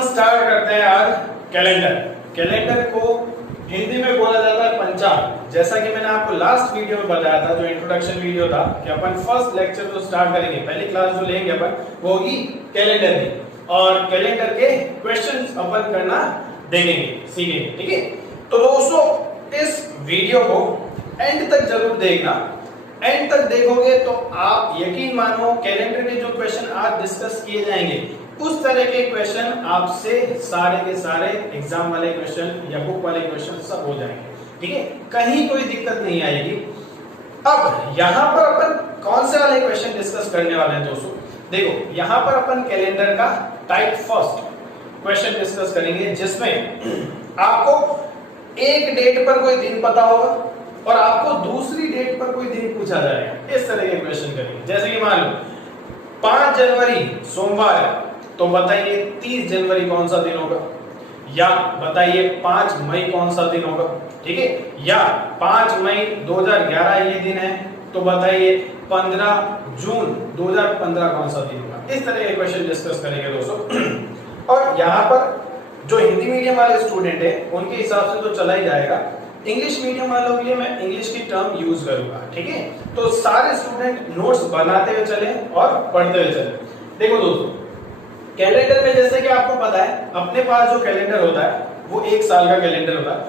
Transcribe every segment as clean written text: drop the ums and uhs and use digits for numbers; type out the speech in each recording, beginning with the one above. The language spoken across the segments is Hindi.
अपन स्टार्ट करते हैं आज कैलेंडर। कैलेंडर को हिंदी में बोला जाता है पंचांग। जैसा कि मैंने आपको लास्ट वीडियो में बताया था, जो इंट्रोडक्शन वीडियो था, कि अपन फर्स्ट लेक्चर जो स्टार्ट करेंगे, पहली क्लास जो लेंगे अपन वो होगी कैलेंडर की, और कैलेंडर के क्वेश्चंस अपन करना देखेंगे, सीखेंगे। ठीक है, तो दोस्तों इस वीडियो को एंड तक जरूर देखना। एंड तक देखोगे तो आप यकीन मानो कैलेंडर के जो क्वेश्चन आज डिस्कस किए जाएंगे उस तरह के क्वेश्चन आपसे सारे के सारे एग्जाम वाले क्वेश्चन या बुक वाले क्वेश्चन सब हो जाएंगे। ठीक है, कहीं कोई दिक्कत नहीं आएगी। अब यहां पर अपन कौन से वाले क्वेश्चन डिस्कस करने वाले हैं दोस्तों, देखो यहां पर अपन कैलेंडर का टाइप फर्स्ट क्वेश्चन डिस्कस करेंगे, जिसमें आपको एक डेट पर कोई दिन पता होगा और आपको दूसरी डेट पर कोई दिन पूछा जाएगा। इस तरह के क्वेश्चन करेंगे। जैसे कि मान लो 5 जनवरी सोमवार, तो बताइए 30 जनवरी कौन सा दिन होगा, या बताइए 5 मई कौन सा दिन होगा। ठीक है, या 5 मई 2011 ये दिन है, तो बताइए 15 जून 2015 कौन सा दिन होगा। इस तरह के क्वेश्चन डिस्कस करेंगे दोस्तों। और यहाँ पर जो हिंदी मीडियम वाले स्टूडेंट है उनके हिसाब से तो चला ही जाएगा, इंग्लिश मीडियम वालों के लिए मैं इंग्लिश की टर्म यूज करूंगा। ठीक है, तो सारे स्टूडेंट नोट्स बनाते हुए चले और पढ़ते हुए चले। देखो दोस्तों, कैलेंडर में जैसे कि आपको पता है अपने पास जो कैलेंडर होता है वो 1 साल का कैलेंडर होता है।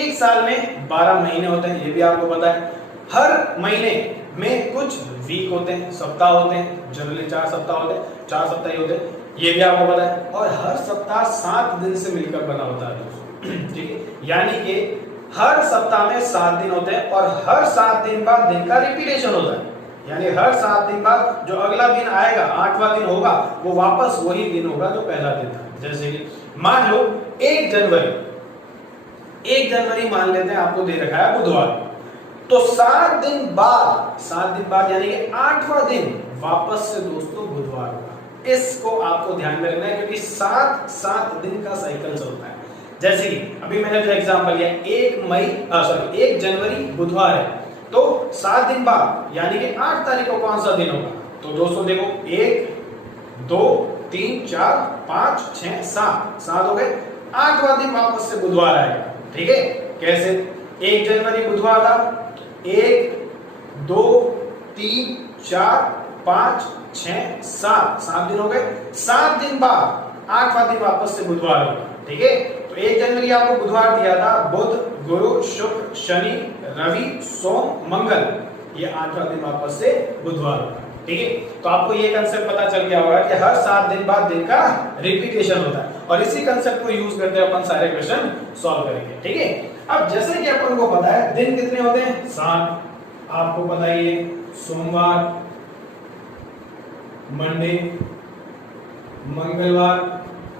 1 साल में 12 महीने होते हैं, ये भी आपको पता है। हर महीने में कुछ वीक होते हैं, सप्ताह होते हैं। जनरली 4 सप्ताह होते हैं, 4 सप्ताह ही होते हैं, ये भी आपको पता है। और हर सप्ताह 7 दिन से मिलकर बना होता है दोस्तों। ठीक है, यानी कि हर सप्ताह में 7 दिन होते हैं और हर 7 दिन बाद दिन का रिपीटेशन होता है। यानी हर 7 दिन बाद जो अगला दिन आएगा, 8वां दिन होगा, वो वापस वही दिन होगा जो पहला दिन था। जैसे कि मान लो 1 जनवरी मान लेते हैं, आपको दे रखा है बुधवार, तो 7 दिन बाद यानी कि 8वां दिन वापस से दोस्तों बुधवार होगा। इसको आपको ध्यान में रखना है, क्योंकि 7 दिन का साइकिल चलता है। जैसे कि अभी मैंने जो एग्जांपल लिया, 1 जनवरी बुधवार है, तो 7 दिन बाद यानी कि 8 तारीख को कौन सा दिन होगा। तो दोस्तों देखो 1 2 3 4 5 6 7 हो गए, 8वां दिन वापस से बुधवार आएगा। ठीक है, कैसे? 1 जनवरी बुधवार था, 1 2 3 4 5 6 7 दिन हो गए। 7 दिन बाद 8वां दिन वापस से बुधवार होगा। ठीक है, तो 1 जनवरी आपको बुधवार दिया था, बुध गुरु शुक्र शनि रवि सोम मंगल, ये 8वां दिन वापस से बुधवार होगा। ठीक है, तो आपको ये कंसेप्ट पता चल गया होगा कि हर 7 दिन बाद दिन का रिपीटेशन होता है, और इसी कंसेप्ट को यूज करते हुए अपन सारे क्वेश्चन सॉल्व करेंगे। ठीक है, अब जैसे कि अपन को पता है दिन कितने होते हैं, 7। आपको पता है ये सोमवार, मंडे, मंगलवार,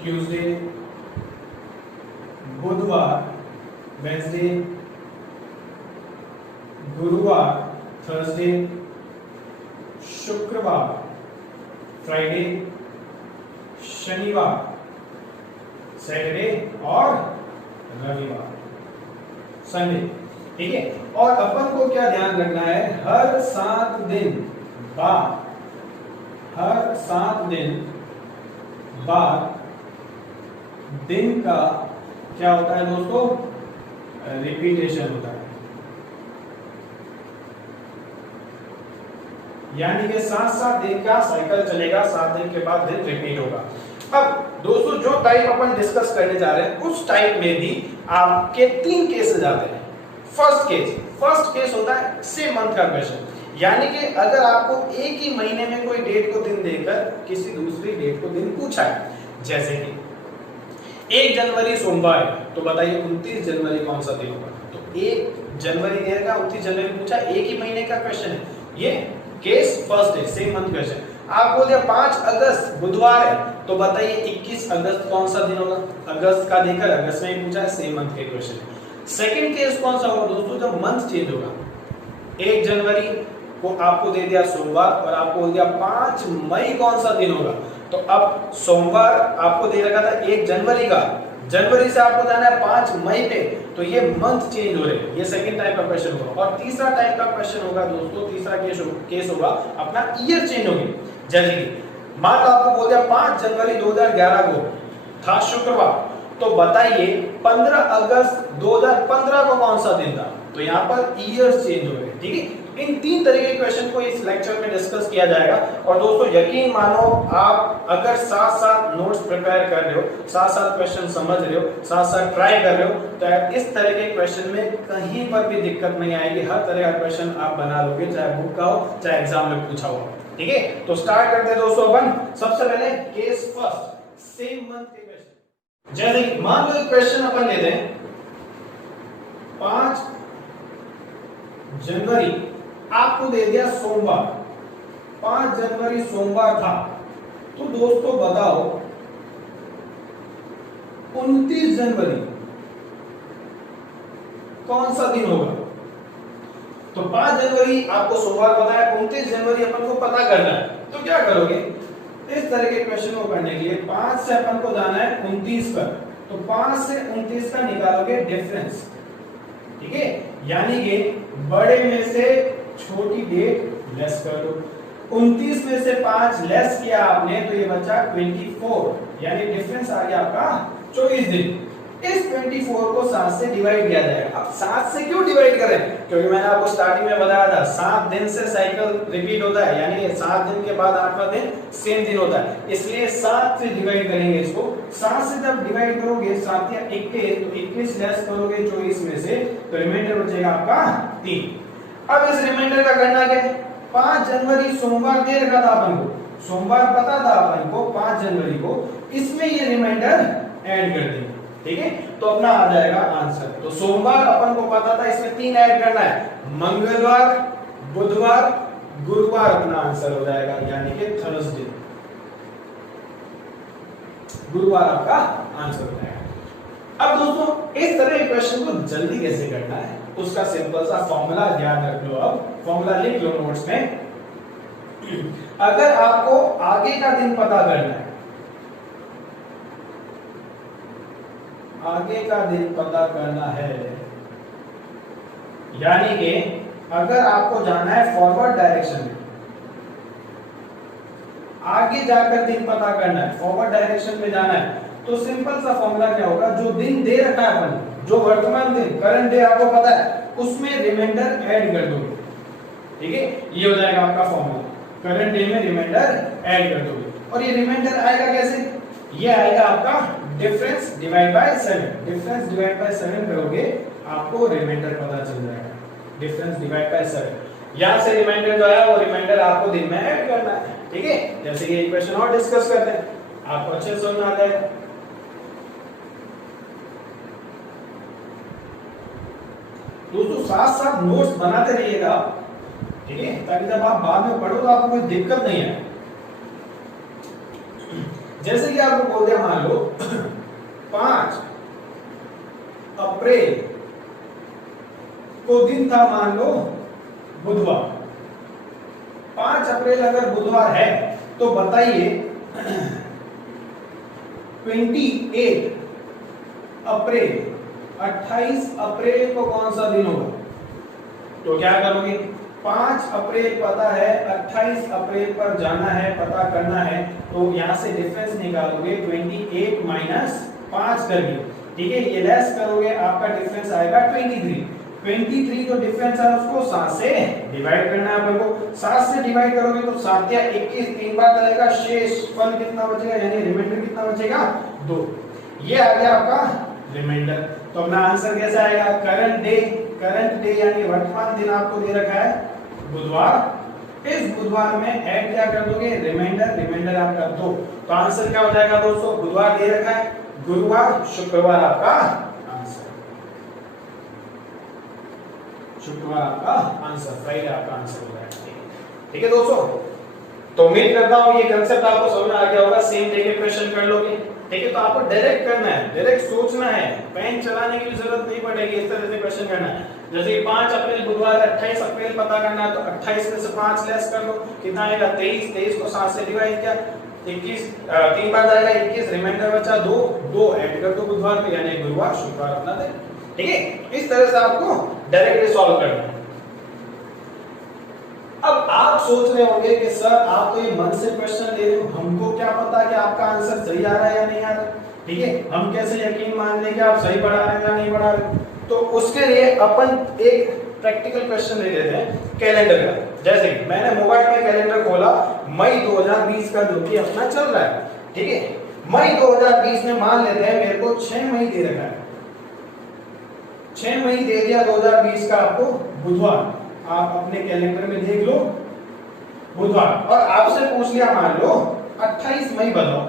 ट्यूसडे, बुधवार, वेंसडे, गुरुवार, थर्सडे, शुक्रवार, फ्राइडे, शनिवार, सैटरडे और रविवार, संडे। ठीक है, और अपन को क्या ध्यान रखना है, हर 7 दिन बाद दिन का क्या होता है दोस्तों, रिपीटेशन होता है। यानी कि 7 दिन का साइकिल चलेगा, 7 दिन के बाद दिन रिपीट होगा। अब दोस्तों जो टाइप अपन डिस्कस करने जा रहे हैं उस टाइप में भी आपके 3 केसेस आते हैं। फर्स्ट केस होता है सेम मंथ का क्वेश्चन, यानी कि अगर आपको एक ही महीने में कोई डेट को दिन देकर किसी दूसरी डेट को दिन पूछा है, जैसे कि 1 जनवरी सोमवार है, तो बताइए 29 जनवरी कौन सा दिन होगा। तो 1 जनवरी देगा, 29 जनवरी पूछा, एक ही महीने का क्वेश्चन है, ये केस फर्स्ट है, सेम मंथ क्वेश्चन। आप बोल दिया 5 अगस्त बुधवार है, तो बताइए 21 अगस्त कौन सा दिन होगा। अगस्त का देकर अगस्त में ही पूछा है, सेम मंथ के क्वेश्चन है। सेकंड केस कौन सा होगा दोस्तों, जब मंथ चेंज होगा। 1 जनवरी को आपको दे दिया सोमवार और आपको बोल दिया 5 मई कौन सा दिन होगा। तो अब सोमवार आपको दे रखा था 1 जनवरी का, जनवरी से आपको जाना है 5 मई पे, तो ये मंथ चेंज हो रहे हैं। ये सेकंड टाइप का क्वेश्चन होगा। और तीसरा टाइप का क्वेश्चन होगा दोस्तों, तीसरा केस होगा अपना ईयर चेंज होगी। जैसे कि मान लो आपको बोल दिया 5 जनवरी 2011 को था शुक्रवार। तो बताइए 15 अगस्त 2015 को कौन सा दिन था? तो यहाँ पर ईयर्स चेंज हो गए। ठीक है, इन 3 तरह के क्वेश्चन को इस लेक्चर में डिस्कस किया जाएगा। और दोस्तों यकीन मानो, आप अगर साथ साथ नोट्स प्रिपेयर कर रहे हो, साथ साथ क्वेश्चन समझ रहे हो, साथ साथ ट्राई कर रहे हो, तो इस तरह के क्वेश्चन में कहीं पर भी दिक्कत नहीं आएगी। हर तरह का क्वेश्चन आप बना लोगे, चाहे बुक का हो चाहे एग्जाम में पूछा हो। ठीक है, तो स्टार्ट करते हैं दोस्तों अपन। सबसे पहले केस फर्स्ट, सेम मंथ के क्वेश्चन। जैसे मान लो एक क्वेश्चन अपन लेते हैं 5 जनवरी आपको दे दिया सोमवार, 5 जनवरी सोमवार था। तो दोस्तों बताओ 29 जनवरी कौन सा दिन होगा? तो 5 जनवरी आपको सोमवार पता है, 29 जनवरी अपन को पता करना है। तो क्या करोगे? इस तरह के क्वेश्चन को करने के लिए 5 से अपन को जाना है 29 पर। तो 5 से 29 का निकालोगे डिफरेंस। ठीक है, यानी कि बड़े में से छोटी डेट लेस कर दो। 29 में से 5 लेस किया आपने तो ये बचा 24, यानी डिफरेंस आ गया आपका 24 दिन। इस 24 को 7 से डिवाइड किया जाएगा। अब 7 से क्यों डिवाइड करें? क्योंकि मैंने आपको स्टार्टिंग में बताया था 7 दिन से साइकिल रिपीट होता है, यानी 7 दिन के बाद 8वां दिन सेम दिन होता है, इसलिए 7 से डिवाइड करेंगे इसको। 7 से जब डिवाइड करोगे 7 या 21, तो 21 लेस करोगे 24 में से, तो रिमाइंडर बचेगा आपका 3। अब इस रिमाइंडर का करना क्या है? 5 जनवरी सोमवार दे रखा था अपन को, सोमवार पता था अपन को 5 जनवरी को, इसमें ये रिमाइंडर ऐड कर देंगे। ठीक है, तो अपना आ जाएगा आंसर। तो सोमवार अपन को पता था, इसमें 3 ऐड करना है, मंगलवार, बुधवार, गुरुवार अपना आंसर हो जाएगा, यानी कि थर्सडे, गुरुवार आपका आंसर हो जाएगा। अब दोस्तों इस तरह के क्वेश्चन को जल्दी कैसे करना है, उसका सिंपल सा फॉर्मूला याद रख लो। अब फॉर्मूला लिख लो नोट्स में। अगर आपको आगे का दिन पता करना है, आगे का दिन पता करना है, यानी कि अगर आपको जाना है फॉरवर्ड डायरेक्शन में, आगे जाकर दिन पता करना है, फॉरवर्ड डायरेक्शन में जाना है, तो सिंपल सा फॉर्मूला क्या होगा? जो दिन दे रखा है अपन, जो वर्तमान दिन करंट डे आपको पता है, उसमें रिमाइंडर ऐड कर दोगे। ठीक है, ये हो जाएगा आपका फॉर्मूला। करंट डे में रिमाइंडर ऐड कर दोगे, और ये रिमाइंडर आएगा कैसे? ये आएगा आपका difference divide by 7। Difference divide by 7 करोगे, आपको रिमाइंडर पता चल जाएगा। डिफरेंस डिवाइड बाय 7, यहां से रिमाइंडर जो है वो रिमाइंडर आपको दिन में ऐड करना है। ठीक है, जैसे कि एक क्वेश्चन और डिस्कस करते हैं, आपको अच्छे से समझ में आ जाएगा। दोस्तों साथ साथ नोट्स बनाते रहिएगा, ठीक है, ताकि जब आप बाद में पढ़ो तो आपको कोई दिक्कत नहीं है। जैसे कि आपको बोल दिया, मान लो 5 अप्रैल को दिन था, मान लो बुधवार। 5 अप्रैल अगर बुधवार है तो बताइए 28 अप्रैल, 28 अप्रैल को कौन सा दिन होगा? तो क्या करोगे? 5 अप्रैल पता है, 28 अप्रैल पर जाना है, पता करना है, तो यहां से डिफरेंस निकालोगे 28 माइनस 5 करके। ठीक है, ये लेस करोगे, आपका डिफरेंस आएगा 23। 23 जो डिफरेंस है उसको 7 से डिवाइड करना है अपन को। 7 से डिवाइड करोगे तो 7 या 21 3 बार करेगा, शेष फल कितना बचेगा, यानी रिमाइंडर कितना बचेगा? 2। ये आ गया आपका रिमाइंडर। तो अपना आंसर कैसा आएगा? करंट डे यानी वर्तमान दिन आपको दे रखा है बुधवार। इस बुधवार में ऐड क्या कर दोगे? रिमाइंडर आपका 2। तो आंसर क्या हो जाएगा दोस्तों? बुधवार दे रखा है, गुरुवार, शुक्रवार आपका आंसर, शुक्रवार आपका आंसर, फ्राइडे आपका आंसर हो जाएगा। ठीक है दोस्तों, तो उम्मीद करता हूं ये कांसेप्ट आपको समझ में आ गया होगा। सेम डे के क्वेश्चन कर लोगे। ठीक है, तो आपको डायरेक्ट करना है, डायरेक्ट सोचना है, पेन चलाने की भी जरूरत नहीं पड़ेगी, इस तरह से क्वेश्चन करना है। जैसे 5 अप्रैल बुधवार, 28 अप्रैल पता करना है, तो 28 में से 5 लेस कर लो, कितना आएगा? 23। 23 को 7 से डिवाइड किया, 21 3 बार जाएगा 21, रिमाइंडर बचा 2 ऐड कर दो बुधवार पे, यानी गुरुवार, शुक्रवार अपना दिन। ठीक है, इस तरह से आपको डायरेक्टली सॉल्व करना है। अब आप सोच रहे होंगे कि सर आप तो ये मन से क्वेश्चन ले रहे हो, हमको क्या पता कि आपका आंसर सही आ रहा है या नहीं आ रहा। ठीक है, हम कैसे यकीन मान लें कि आप सही पढ़ा रहे हैं या नहीं पढ़ा रहे? तो उसके लिए अपन एक प्रैक्टिकल क्वेश्चन ले लेते हैं कैलेंडर का। जैसे कि मैंने मोबाइल में कैलेंडर खोला मई 2020 का, जो कि अपना चल रहा है, ठीक है। मई 2020 में मान लेते हैं मेरे को 6 मई दे रखा है, 6 मई दे दिया 2020 का आपको बुधवार, आप अपने कैलेंडर में देख लो बुधवार, और आपसे पूछ लिया मान लो 28 मई बताओ,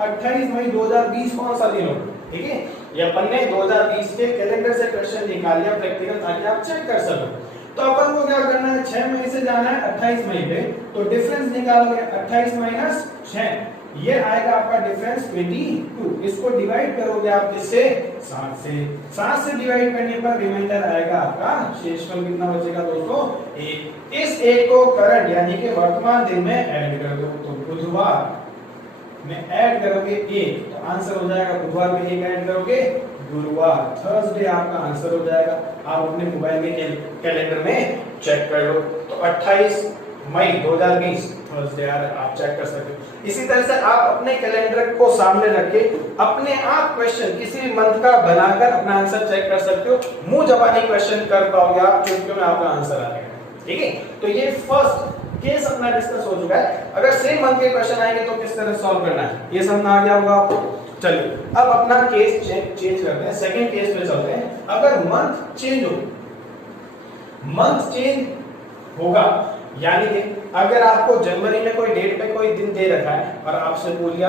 28 मई 2020 कौन सा दिन होगा, ठीक है। ये अपन ने 2020 के कैलेंडर से क्वेश्चन निकाल लिया प्रैक्टिकल, ताकि आप चेक कर सको। तो अपन को क्या करना है, 6 मई से जाना है 28 मई पे, तो डिफरेंस निकालोगे 28 माइनस 6, ये आएगा आपका डिफरेंस 22। इसको डिवाइड करोगे आप किससे, 7 से, 7 से डिवाइड करने पर रिमाइंडर आएगा आपका, शेषफल कितना बचेगा दोस्तों, 1। इस 1 को करंट यानी कि वर्तमान दिन में ऐड कर दो, तो बुधवार में ऐड करोगे 1, तो आंसर हो जाएगा बुधवार में 1 ऐड करोगे गुरुवार, थर्सडे आपका आंसर हो जाएगा। आप अपने मोबाइल में कैलेंडर में चेक कर लो, तो 28 मई 2020 थर्सडे आप चेक कर सकते हो। इसी तरह से आप अपने कैलेंडर को सामने रख के अपने आप क्वेश्चन किसी भी मंथ का बनाकर अपना आंसर चेक कर सकते हो। मुंह जबानी क्वेश्चन कर पाओगे आप, चुटकियों में आपका आंसर आ जाएगा, ठीक है। तो ये फर्स्ट केस अपना डिस्कस हो चुका है। अगर सेम मंथ के क्वेश्चन आएंगे तो किस तरह सॉल्व करना है, ये समझ आ गया होगा आपको। चलिए अब अपना केस चेंज करते हैं, सेकंड केस पे चलते हैं। अगर मंथ चेंज हो, मंथ चेंज होगा, यानी कि अगर आपको जनवरी में कोई डेट पे कोई दिन दे रखा है और आपसे बोल दिया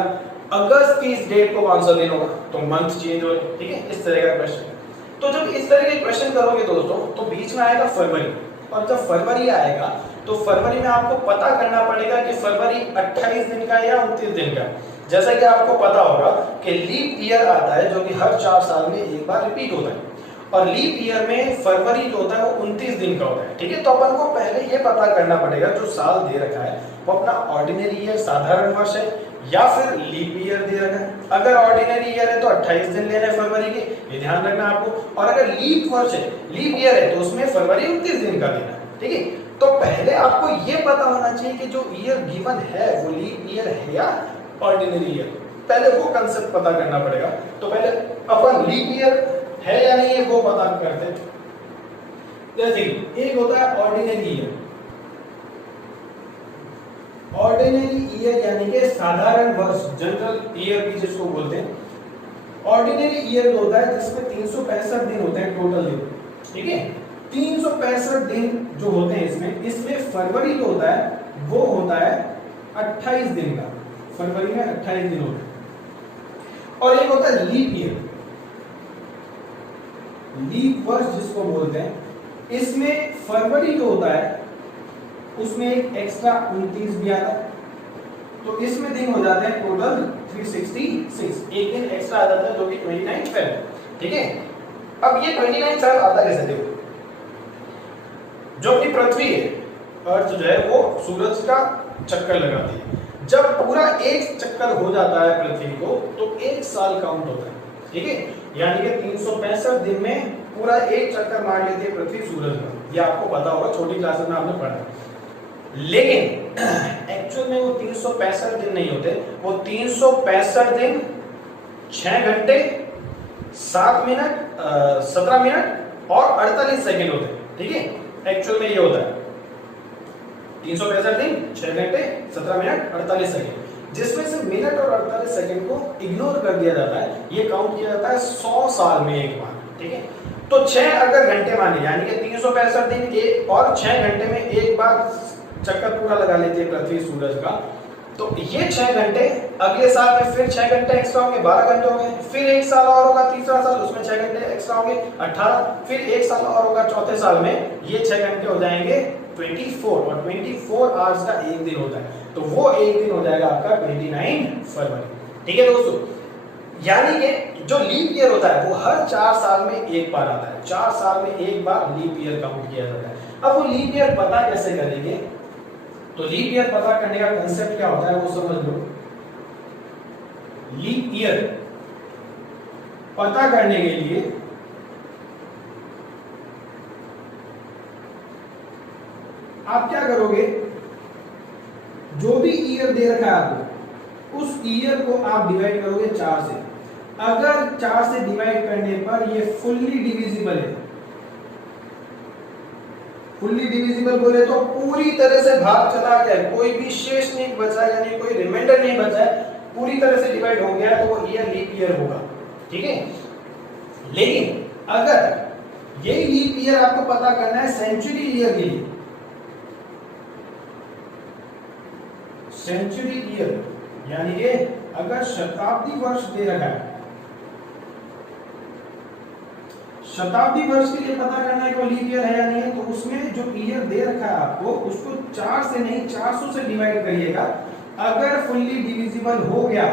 अगस्त की इस डेट को कौन सा दिन होगा, तो मंथ चेंज हो, ठीक है, इस तरह का क्वेश्चन। तो जब इस तरह के क्वेश्चन करोगे दोस्तों, तो बीच में आएगा फरवरी, और जब फरवरी आएगा तो फरवरी में आपको पता करना पड़ेगा कि फरवरी 28 दिन का या 29 दिन का। जैसा कि आपको पता होगा कि लीप ईयर आता है, जो कि हर 4 साल में एक बार रिपीट होता है, और लीप ईयर में फरवरी जो होता है वो 29 दिन का होता है, ठीक है। तो अपन को पहले ये पता करना पड़ेगा जो साल दे रखा है वो अपना ऑर्डिनरी ईयर साधारण वर्ष है या फिर लीप ईयर दे रखा है। अगर ऑर्डिनरी ईयर है तो 28 दिन लेने फरवरी के, ये ध्यान रखना आपको। और अगर लीप वर्ष है, लीप ईयर है, तो उसमें फरवरी 29 दिन का देना है, ठीक है। तो पहले आपको ये पता होना चाहिए कि जो ईयर गिवन है वो लीप ईयर है या ऑर्डिनरी ईयर, पहले वो कंसेप्ट पता करना पड़ेगा। तो पहले अपन लीप ईयर है या नहीं है वो पता करते हैं। जैसे एक होता है ऑर्डिनरी ईयर, ऑर्डिनरी ईयर यानी कि साधारण वर्ष, जनरल ईयर भी जिसको बोलते हैं। ऑर्डिनरी ईयर होता है जिसमें 365 दिन होते हैं टोटल दिन, ठीक है। 365 दिन जो होते हैं इसमें फरवरी जो होता है वो होता है 28 दिन का, फरवरी में 28 दिन होते हैं। और एक होता है लीप ईयर, लीप वर्ष जिसको बोलते हैं, इसमें फरवरी जो होता है उसमें एक एक्स्ट्रा 29 भी आता है, तो इसमें दिन हो जाते हैं टोटल 366, एक दिन एक्स्ट्रा आ जाता है जो कि 29 फेब, ठीक है। अब ये 29 फेब आता कैसे, देखो जो अपनी पृथ्वी है, अर्थ जो है वो सूरज का चक्कर लगाती है। जब पूरा एक चक्कर हो जाता है पृथ्वी को तो 1 साल काउंट होता है, ठीक है। यानी कि 365 दिन में पूरा एक चक्कर मार लेती है पृथ्वी सूरज का, ये आपको पता होगा, छोटी क्लासेस में आपने पढ़ा। लेकिन एक्चुअल में वो 365 दिन नहीं होते, वो 365 दिन 6 घंटे 7 मिनट 17 मिनट और 48 सेकंड होते हैं, ठीक है। एक्चुअल में ये होता है 365 दिन 6 घंटे 17 मिनट 48 सेकंड, जिसमें से मिनट और 48 सेकंड को इग्नोर कर दिया जाता है। ये काउंट किया जाता है 100 साल में एक बार, ठीक है। तो 6 अगर घंटे माने, यानी कि 365 दिन एक और 6 घंटे में एक बार चक्कर पूरा लगा लेती है पृथ्वी सूरज का, तो ये 6 घंटे अगले साल में फिर 6 घंटे एक्स्ट्रा होंगे, 12 घंटे होंगे, फिर 1 साल और होगा तीसरा साल, उसमें 6 घंटे एक्स्ट्रा होंगे 18, फिर 1 साल और होगा चौथे साल में, ये 6 घंटे हो जाएंगे 24, और 24 आवर्स का एक दिन होता है, तो वो एक दिन हो जाएगा आपका 29 फरवरी, ठीक है दोस्तों। यानी कि जो लीप ईयर होता है वो हर 4 साल में एक बार आता है, 4 साल में एक बार लीप ईयर काउंट किया जाता है। अब वो लीप ईयर पता कैसे करेंगे, तो लीप ईयर पता करने का कंसेप्ट क्या होता है वो समझ लो। लीप ईयर पता करने के लिए आप क्या करोगे, जो भी ईयर दे रखा है आपको उस ईयर को आप डिवाइड करोगे 4 से। अगर 4 से डिवाइड करने पर ये फुल्ली डिविजिबल है, फुल्ली डिविजिबल बोले तो पूरी तरह से भाग चला गया, कोई भी शेष नहीं बचा, यानी कोई रिमाइंडर नहीं बचा है, पूरी तरह से डिवाइड हो गया, तो वो ईयर लीप ईयर होगा। ठीक है, लेकिन अगर यही लीप ईयर आपको पता करना है सेंचुरी ईयर के लिए, सेंचुरी ईयर यानी कि अगर शताब्दी वर्ष दे रखा है, शताब्दी वर्ष के लिए पता करना है कि वो लीप ईयर है या नहीं है, तो उसमें जो ईयर दे रखा है आपको उसको 4 से नहीं 400 से डिवाइड करिएगा। अगर फुल्ली डिविजिबल हो गया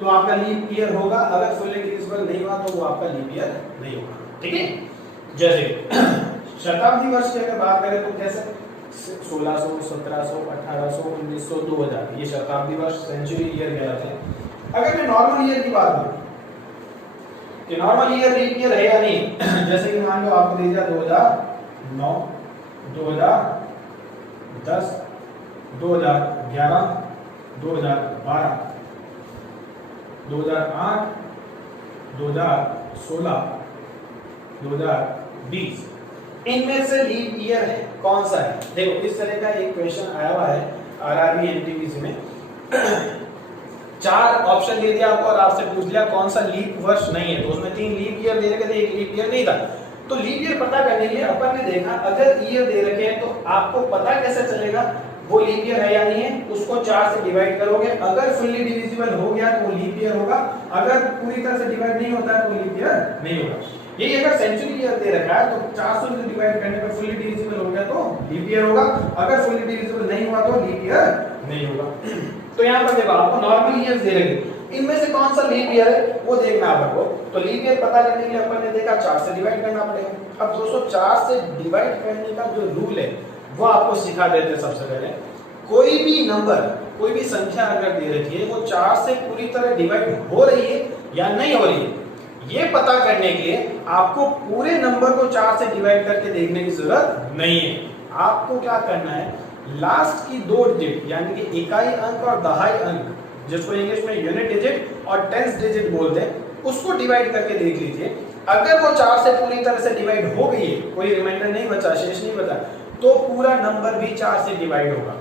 तो आपका लीप ईयर होगा, अगर फुल्ली डिविजिबल नहीं हुआ तो वो आपका लीप ईयर नहीं होगा। ठीक है, जैसे शताब्दी वर्ष की अगर बात करें तो कैसे 1600, 1700, 1800, 1900, 2000 ये शताब्दी वर्ष सेंचुरी ईयर कहलाते हैं। अगर मैं नॉर्मल ईयर की बात करूं कि नॉर्मल ईयर लीप ईयर है या नहीं, जैसे कि मान लो आपको दे दिया 2009, 2010, 2011, 2012, 2008, 2016, 2020, इनमें से लीप ईयर है कौन सा है? देखो इस तरह का एक क्वेश्चन आया हुआ है आरआरबी एनटीपीसी में। 4 ऑप्शन दे दिया आपको और आपसे पूछ लिया कौन सा लीप वर्ष नहीं है, तो उसमें 3 लीप ईयर दे रखे थे, एक लीप ईयर नहीं था। तो लीप ईयर पता करने के लिए अपन ने देखा अगर ईयर दे रखे हैं तो आपको पता कैसे चलेगा वो लीप ईयर है या नहीं है, उसको 4 से डिवाइड करोगे, अगर फुल्ली डिविजिबल हो गया तो वो लीप ईयर होगा, अगर पूरी तरह से डिवाइड नहीं होता है तो लीप ईयर नहीं होगा। यही अगर सेंचुरी ईयर दे रखा है तो 400 से डिवाइड करने पर फुल्ली डिविजिबल हो गया तो लीप ईयर होगा, अगर फुल्ली डिविजिबल नहीं हुआ तो लीप ईयर नहीं होगा। तो यहाँ पर देखो आपको नॉर्मल ईयर्स दे रखे, इनमें से कौन सा लीप ईयर है वो देखना है आपको। तो लीप ईयर पता करने के लिए अपन ने देखा 4 से डिवाइड करना पड़ेगा। अब दोस्तों 4 से डिवाइड करने का जो रूल है वो आपको सिखा देते हैं। सबसे पहले कोई भी नंबर, कोई भी संख्या अगर दे रखी है वो 4 से पूरी तरह डिवाइड हो रही है या नहीं हो रही है, ये पता करने के लिए आपको पूरे नंबर को 4 से डिवाइड करके देखने की जरूरत नहीं है। आपको क्या करना है, लास्ट की 2 डिजिट यानी कि इकाई अंक और दहाई अंक, जिसको इंग्लिश में यूनिट डिजिट और टेंस डिजिट बोलते हैं, उसको डिवाइड करके देख लीजिए। अगर वो 4 से पूरी तरह से डिवाइड हो गई है, कोई रिमाइंडर नहीं बचा, शेष नहीं बचा, तो पूरा नंबर भी 4 से डिवाइड होगा।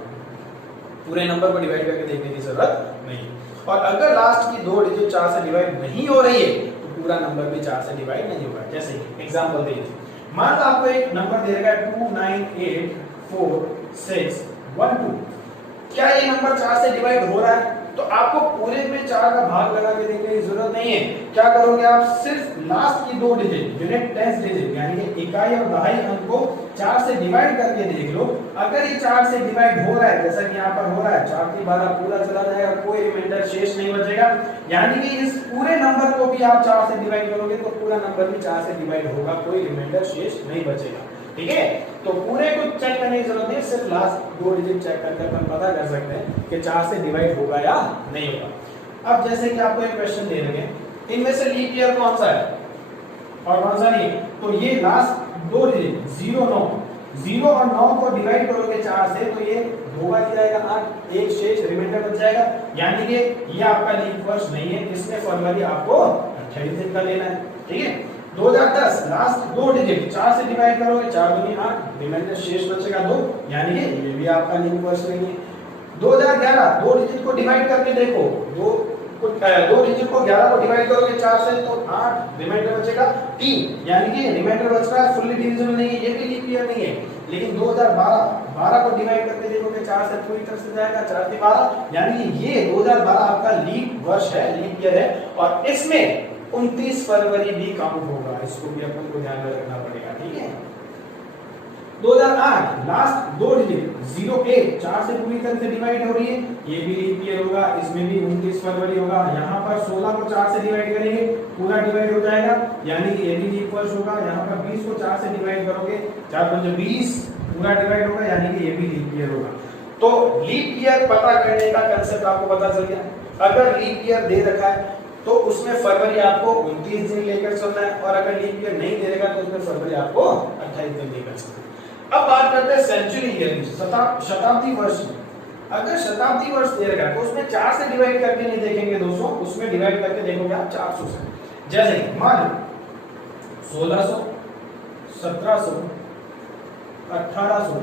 पूरे नंबर को डिवाइड करके देखने की जरूरत नहीं। और अगर लास्ट की 2 डिजिट 4 से डिवाइड नहीं हो रही है तो पूरा नंबर भी 4 से डिवाइड नहीं होगा। जैसे एग्जांपल दे दीजिए, मान लो आपको एक नंबर दे रखा है 29846112, क्या ये नंबर 4 से डिवाइड हो रहा है? तो आपको पूरे में 4 का भाग लगा के देखने की जरूरत नहीं है। क्या करोगे आप, सिर्फ लास्ट की 2 डिजिट यूनिट टेंस डिजिट यानी कि इकाई और दहाई अंक को 4 से डिवाइड करके देख लो। अगर ये 4 से डिवाइड हो रहा है, जैसा कि यहाँ पर हो रहा है, 4 की 12 पूरा चला जाएगा, कोई रिमाइंडर शेष नहीं बचेगा, यानी कि इस पूरे नंबर को भी आप 4 से डिवाइड करोगे तो पूरा नंबर भी 4 से डिवाइड होगा, कोई रिमाइंडर शेष नहीं बचेगा। ठीक है, तो पूरे को चेक करने की जरूरत नहीं, सिर्फ लास्ट 2 डिजिट चेक करके अपन पता कर सकते हैं कि 4 से डिवाइड होगा या नहीं होगा। अब जैसे कि आपको एक क्वेश्चन दे रखे हैं, इनमें से लीप ईयर कौन सा है और कौन सा नहीं, तो ये लास्ट 2 डिजिट 0 और 9 को डिवाइड करोगे 4 से तो ये 2 बार जाएगा 8, एक शेष रिमाइंडर बच जाएगा, यानी कि ये आपका लीप वर्ष नहीं है। इसमें फरवरी आपको 28 दिन का लेना है। ठीक है, 2010 लास्ट 2 डिजिट 4 से डिवाइड करोगे, 4 दूनी 8, रिमाइंडर शेष बचेगा 2, यानी कि ये भी आपका लीप वर्ष नहीं है। 2011 2 डिजिट को डिवाइड करके देखो, 2 डिजिट को 11 को डिवाइड करोगे 4 से तो 8, रिमाइंडर बचेगा 3, यानी कि रिमाइंडर बच रहा है, फुल्ली डिविजिबल नहीं है, ये भी लीप ईयर नहीं है। लेकिन 2012 को डिवाइड करके देखोगे 4 से पूरी तरह से जाएगा, 4 की 12, यानी कि ये 2012 आपका लीप वर्ष है, लीप ईयर है, और इसमें 29 फरवरी भी काउंट होगा, इसको भी अपन को ध्यान में रखना पड़ेगा। ठीक है, 2008 लास्ट 2 डिजिट 08 4 से पूरी तरह से डिवाइड हो रही है, ये भी लीप ईयर होगा, इसमें भी 29 फरवरी होगा। यहाँ पर 16 को 4 से डिवाइड करेंगे, पूरा डिवाइड हो जाएगा, यानी कि ये भी लीप वर्ष होगा। यहाँ पर 20 को 4 से डिवाइड करोगे, 4 पंजे 20, पूरा डिवाइड होगा, यानी कि ये भी लीप ईयर होगा। तो लीप ईयर पता करने का कांसेप्ट आपको पता चल गया। अगर लीप ईयर दे रखा है तो उसमें फरवरी आपको 29 दिन लेकर चलना है, और अगर लीप ईयर नहीं दे देगा तो उसमें फरवरी आपको 28 दिन लेकर चलना है। अब बात करते हैं सेंचुरी ईयर, शताब्दी वर्ष। अगर शताब्दी वर्ष दे रखा है तो उसमें 4 से डिवाइड करके नहीं देखेंगे दोस्तों, उसमें डिवाइड करके देखोगे आप 400 से। जैसे मान लो 1600, 1700, 1800,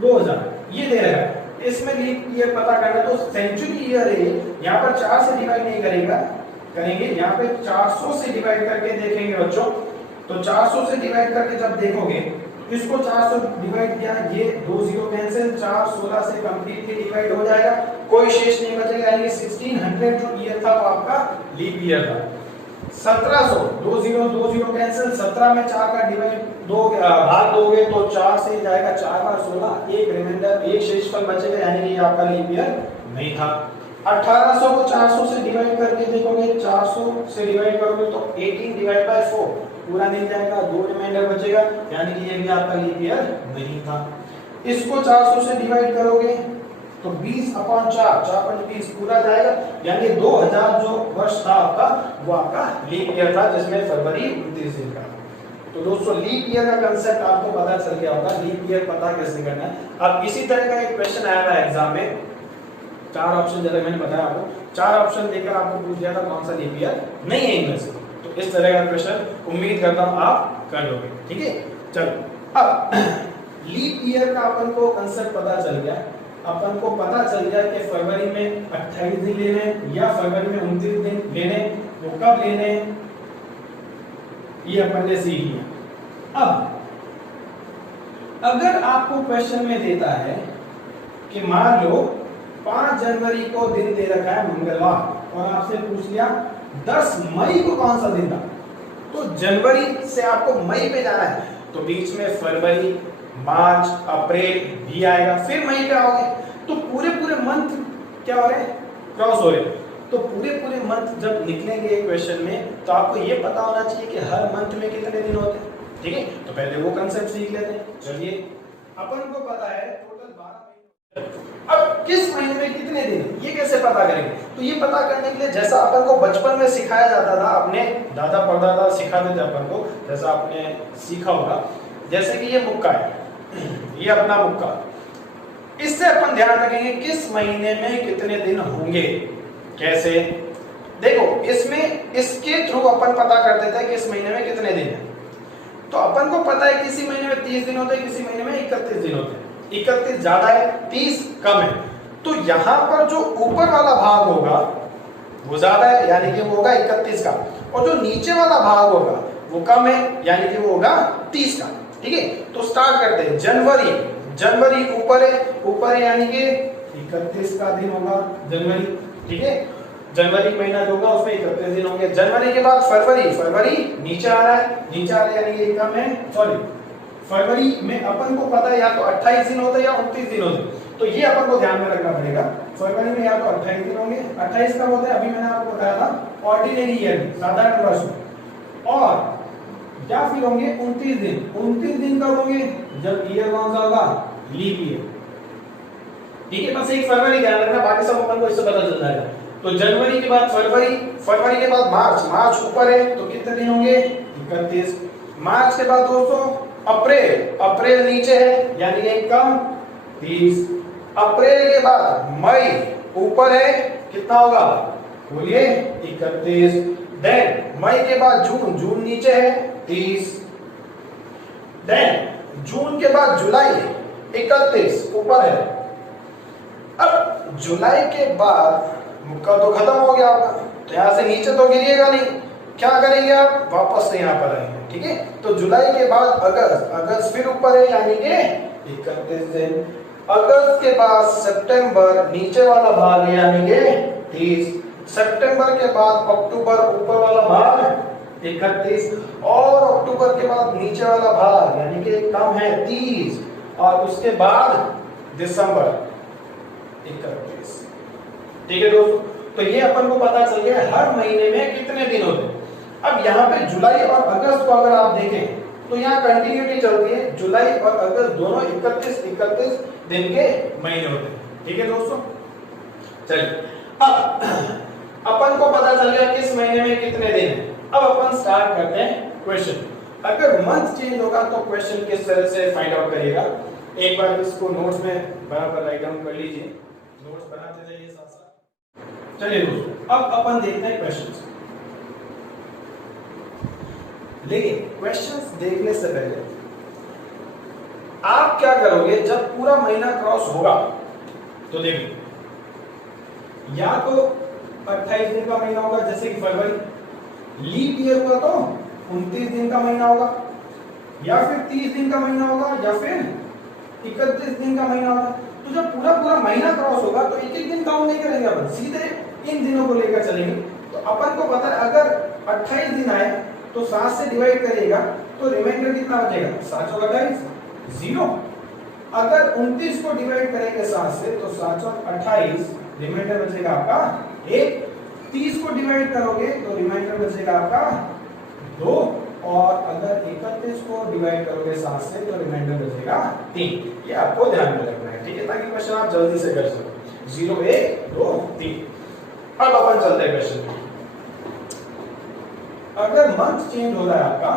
2000 ये दे रखा है। इसमें लीप ईयर पता करना है तो सेंचुरी ईयर है, यहाँ पर 4 से डिवाइड नहीं करेंगे, यहाँ पे 400 से डिवाइड करके देखेंगे बच्चों। तो 400 से डिवाइड करके जब देखोगे, इसको 400 डिवाइड किया, ये 2 जीरो कैंसिल, 4 16 से कंप्लीटली डिवाइड हो जाएगा, कोई शेष नहीं बचेगा, यानी 1600 जो ईयर था वो आपका लीप ईयर था। 1700 2 जीरो कैंसिल, 17 में 4 का डिवाइड भाग दोगे तो 4 से जाएगा, 4 बार 16, एक रिमाइंडर, एक शेषफल बचेगा, यानी कि आपका लीप ईयर नहीं था। 1800 को 400 से डिवाइड करके देखोगे, 400 से डिवाइड करोगे तो 18 डिवाइड बाय 4 पूरा मिल जाएगा, 2 रिमाइंडर बचेगा, यानी कि ये भी आपका लीप ईयर नहीं था। इसको 400 से डिवाइड करोगे तो 20/4, 4/20 पूरा जाएगा, यानी 2000 जो वर्ष था आपका वो आपका लीप ईयर था, जिसमें फरवरी 29 दिन का। तो दोस्तों लीप ईयर का कांसेप्ट आपको पता चल गया होगा, लीप ईयर पता कैसे करना है। अब इसी तरह का एक क्वेश्चन आया था एग्जाम में, 4 ऑप्शन जैसे मैंने बताया आपको, 4 ऑप्शन देकर आपको पूछ दिया था कौन सा लीप ईयर नहीं है इनमें से। तो इस तरह का क्वेश्चन उम्मीद करता हूं आप कर लोगे, ठीक है। चलो अब लीप ईयर का अपन को कांसेप्ट पता चल गया, अपन को पता चल गया कि फरवरी में 28 दिन लेने या फरवरी में 29 दिन लेने, वो कब लेने, ये अपन ने सीख लिया। अब अगर आपको क्वेश्चन में देता है कि मान लो 5 जनवरी को दिन दे रखा है मंगलवार, और आपसे पूछ लिया 10 मई को कौन सा दिन था, तो जनवरी से आपको मई पे जाना है, तो बीच में फरवरी, मार्च, अप्रैल भी आएगा, फिर मई पे आओगे, तो पूरे मंथ क्या हो रहे हैं, क्रॉस हो रहे हैं। तो पूरे मंथ जब निकलेंगे एक क्वेश्चन में, तो आपको ये पता होना चाहिए कि हर मंथ में कितने दिन होते हैं, ठीक है। तो पहले वो कांसेप्ट सीख लेते हैं। चलिए, अपन को पता है टोटल 12 महीने, अब किस महीने में कितने दिन, ये कैसे पता करेंगे। तो ये पता करने के लिए जैसा अपन को बचपन में सिखाया जाता था, अपने दादा परदादा सिखाते थे अपन को, जैसा आपने सीखा होगा, जैसे कि ये मुक्का है, ये अपना मुक्का, इससे अपन ध्यान रखेंगे किस महीने में कितने दिन होंगे। कैसे, देखो इसमें इसके थ्रू अपन पता कर देते हैं कि इस महीने में कितने दिन है। तो अपन को पता है किसी महीने में 30 दिन होते हैं, किसी महीने में 31 दिन होते हैं। 31 ज्यादा है, 30 कम है, तो यहाँ पर जो ऊपर वाला भाग होगा वो ज्यादा है, यानी कि वो होगा 31 का, और जो नीचे वाला भाग होगा वो कम है, यानी कि वो होगा 30 का, ठीक है। तो स्टार्ट करते हैं। जनवरी ऊपर है यानी कि 31 का दिन होगा जनवरी, ठीक है। जनवरी महीना जो होगा उसमें 31 दिन होंगे। जनवरी के बाद फरवरी नीचे आ रहा है, यानी कि कम है, सॉरी फरवरी में अपन को पता है या तो 28 दिन होते हैं या 29 दिन होते हैं, तो ये अपन को ध्यान में रखना पड़ेगा। फरवरी में या तो 28 दिन होंगे, 28 कब होता है, अभी मैंने आपको बताया था ऑर्डिनरी ईयर, साधारण वर्ष में, और या फिर होंगे 29 दिन। 29 दिन कब होंगे, जब ईयर कौन सा होगा, लीप ईयर, ठीक है। बस एक फरवरी ध्यान रखना, बाकी सब अपन को इससे पता चल जाएगा। तो जनवरी के बाद फरवरी के बाद मार्च ऊपर है, तो कितने दिन होंगे, 31। मार्च के बाद दोस्तों अप्रैल नीचे है, यानी कि कम, 30। अप्रैल के बाद मई ऊपर है, कितना होगा, बोलिए 31। देन मई के बाद जून नीचे है, 30। देन जून के बाद जुलाई 31 ऊपर है। अब जुलाई के बाद मुक्का तो खत्म हो गया आपका, तो यहां से नीचे तो गिरिएगा नहीं, क्या करेंगे आप, वापस से यहाँ पर आएंगे, ठीक है। तो जुलाई के बाद अगस्त फिर ऊपर है, यानी कि 31 दिन। अगस्त के बाद सितंबर नीचे वाला भाग है, यानी कि 30। सितंबर के बाद अक्टूबर ऊपर वाला भाग 31, और अक्टूबर के बाद नीचे वाला भाग यानी कि कम है 30, और उसके बाद दिसंबर 31, ठीक है दोस्तों। तो ये अपन को पता चल गया हर महीने में कितने दिन होते हैं। अब यहाँ पे जुलाई और अगस्त को अगर आप देखें तो यहाँ कंटिन्यूटी चलती है, जुलाई और अगस्त दोनों 31 दिन के महीने होते हैं, ठीक है दोस्तों। चलिए, अब अपन को पता चल गया किस महीने में कितने दिन है। अब अपन स्टार्ट करते हैं क्वेश्चन। अगर मंथ चेंज होगा तो क्वेश्चन किस तरह से फाइंड आउट करिएगा। एक बार इसको नोट्स में बराबर राइट डाउन कर लीजिए, नोट्स बनाते जाइए साथ साथ। चलिए दोस्तों, अब अपन देखते हैं क्वेश्चंस। लेकिन क्वेश्चंस देखने से पहले आप क्या करोगे जब पूरा महीना क्रॉस होगा? तो देखिए, या तो 28 दिन का महीना होगा जैसे कि फरवरी, लीप ईयर हुआ तो 29 दिन का महीना होगा, या फिर 30 दिन का महीना होगा, या फिर 31 दिन का महीना होगा। तो जब पूरा पूरा महीना क्रॉस होगा तो एक एक दिन काउंट नहीं करेंगे अपन, सीधे इन दिनों को लेकर चलेंगे। तो अपन को पता है अगर 28 दिन आए तो 7 से डिवाइड करेगा तो रिमाइंडर कितना बचेगा? 7 और 28 0। अगर 29 को डिवाइड करेंगे 7 से तो 7 और 28 रिमाइंडर बचेगा आपका 1। 30 को डिवाइड करोगे तो रिमाइंडर बचेगा आपका 2, और अगर 31 को डिवाइड करोगे 7 से तो रिमाइंडर बचेगा 3। ये आपको ध्यान में रखना है, ठीक है, ताकि क्वेश्चन आप जल्दी से कर सको। 0 1 2 3। अब अपन चलते हैं क्वेश्चन पे। अगर मंथ चेंज हो रहा है आपका,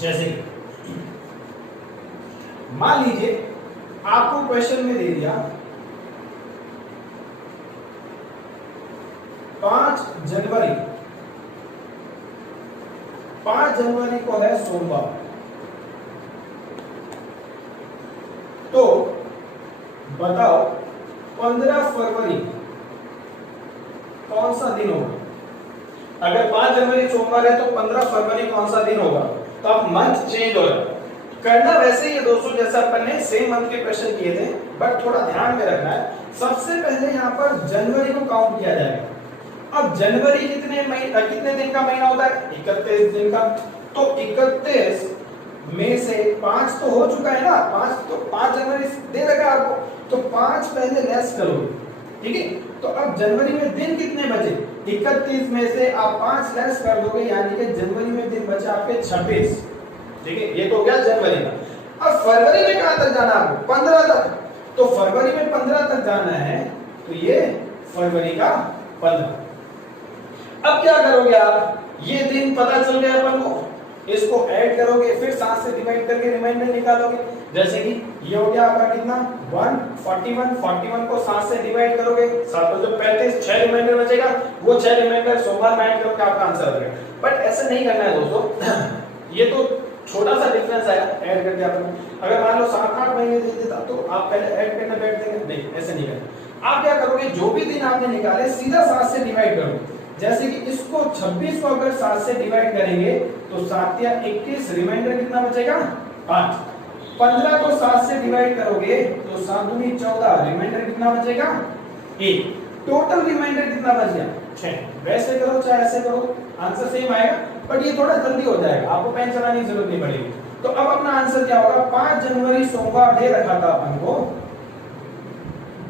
जैसे मान लीजिए आपको क्वेश्चन में दे दिया 5 जनवरी, 5 जनवरी को है सोमवार, तो बताओ 15 फरवरी कौन सा दिन होगा? अगर 5 जनवरी सोमवार है तो 15 फरवरी कौन सा दिन होगा? तो अब मंथ चेंज हो रहा है। करना वैसे ही है दोस्तों जैसा अपन ने सेम मंथ के क्वेश्चन किए थे, बट थोड़ा ध्यान में रखना है। सबसे पहले यहाँ पर जनवरी को काउंट किया जाएगा। अब जनवरी कितने दिन का महीना होता है? 31 दिन का। तो 31 में से 5 तो हो चुका है ना, 5 जनवरी दे रखा आपको, तो 5 पहले लेस करोगे, ठीक है। तो अब जनवरी में दिन कितने बचे? 31 में से आप 5 लेस कर दोगे, यानी कि जनवरी में दिन बचे आपके 26, ठीक है। ये तो हो गया जनवरी का। अब फरवरी में कहां तक जाना है आपको? 15 तक। तो फरवरी में 15 तक जाना है, तो ये फरवरी का 15। अब क्या करोगे आप? ये दिन पता चल गया अपन को, इसको ऐड करोगे, फिर 7 से डिवाइड करके रिमाइंडर निकालोगे। जैसे कि ये हो गया आपका कितना? 141। 41 को 7 से डिवाइड करोगे, 7 को 35, 6 रिमाइंडर बचेगा, वो 6 रिमाइंडर सोमवार में ऐड करोगे, आपका आंसर आ जाएगा। बट ऐसे नहीं करना है दोस्तों, ये तो छोटा सा डिफरेंस आया ऐड करके आपने। अगर मान लो 7-8 महीने दे देता तो आप पहले ऐड करने बैठ देंगे, नहीं ऐसे नहीं करना। आप क्या करोगे? जो भी दिन आपने निकाले सीधा 7 से डिवाइड करोगे। जैसे कि इसको 26 को अगर 7 से डिवाइड करेंगे तो 7 या 21, रिमाइंडर कितना बचेगा? 5। 15 को 7 से डिवाइड करोगे तो 7 दूनी 14, रिमाइंडर कितना बचेगा? 1। टोटल रिमाइंडर कितना बच गया? 6। वैसे करो चाहे ऐसे करो, आंसर सेम आएगा, बट ये थोड़ा जल्दी हो जाएगा, आपको पेन चलाने की जरूरत नहीं पड़ेगी। तो अब अपना आंसर क्या होगा? 5 जनवरी सोमवार दे रखा था अपन को,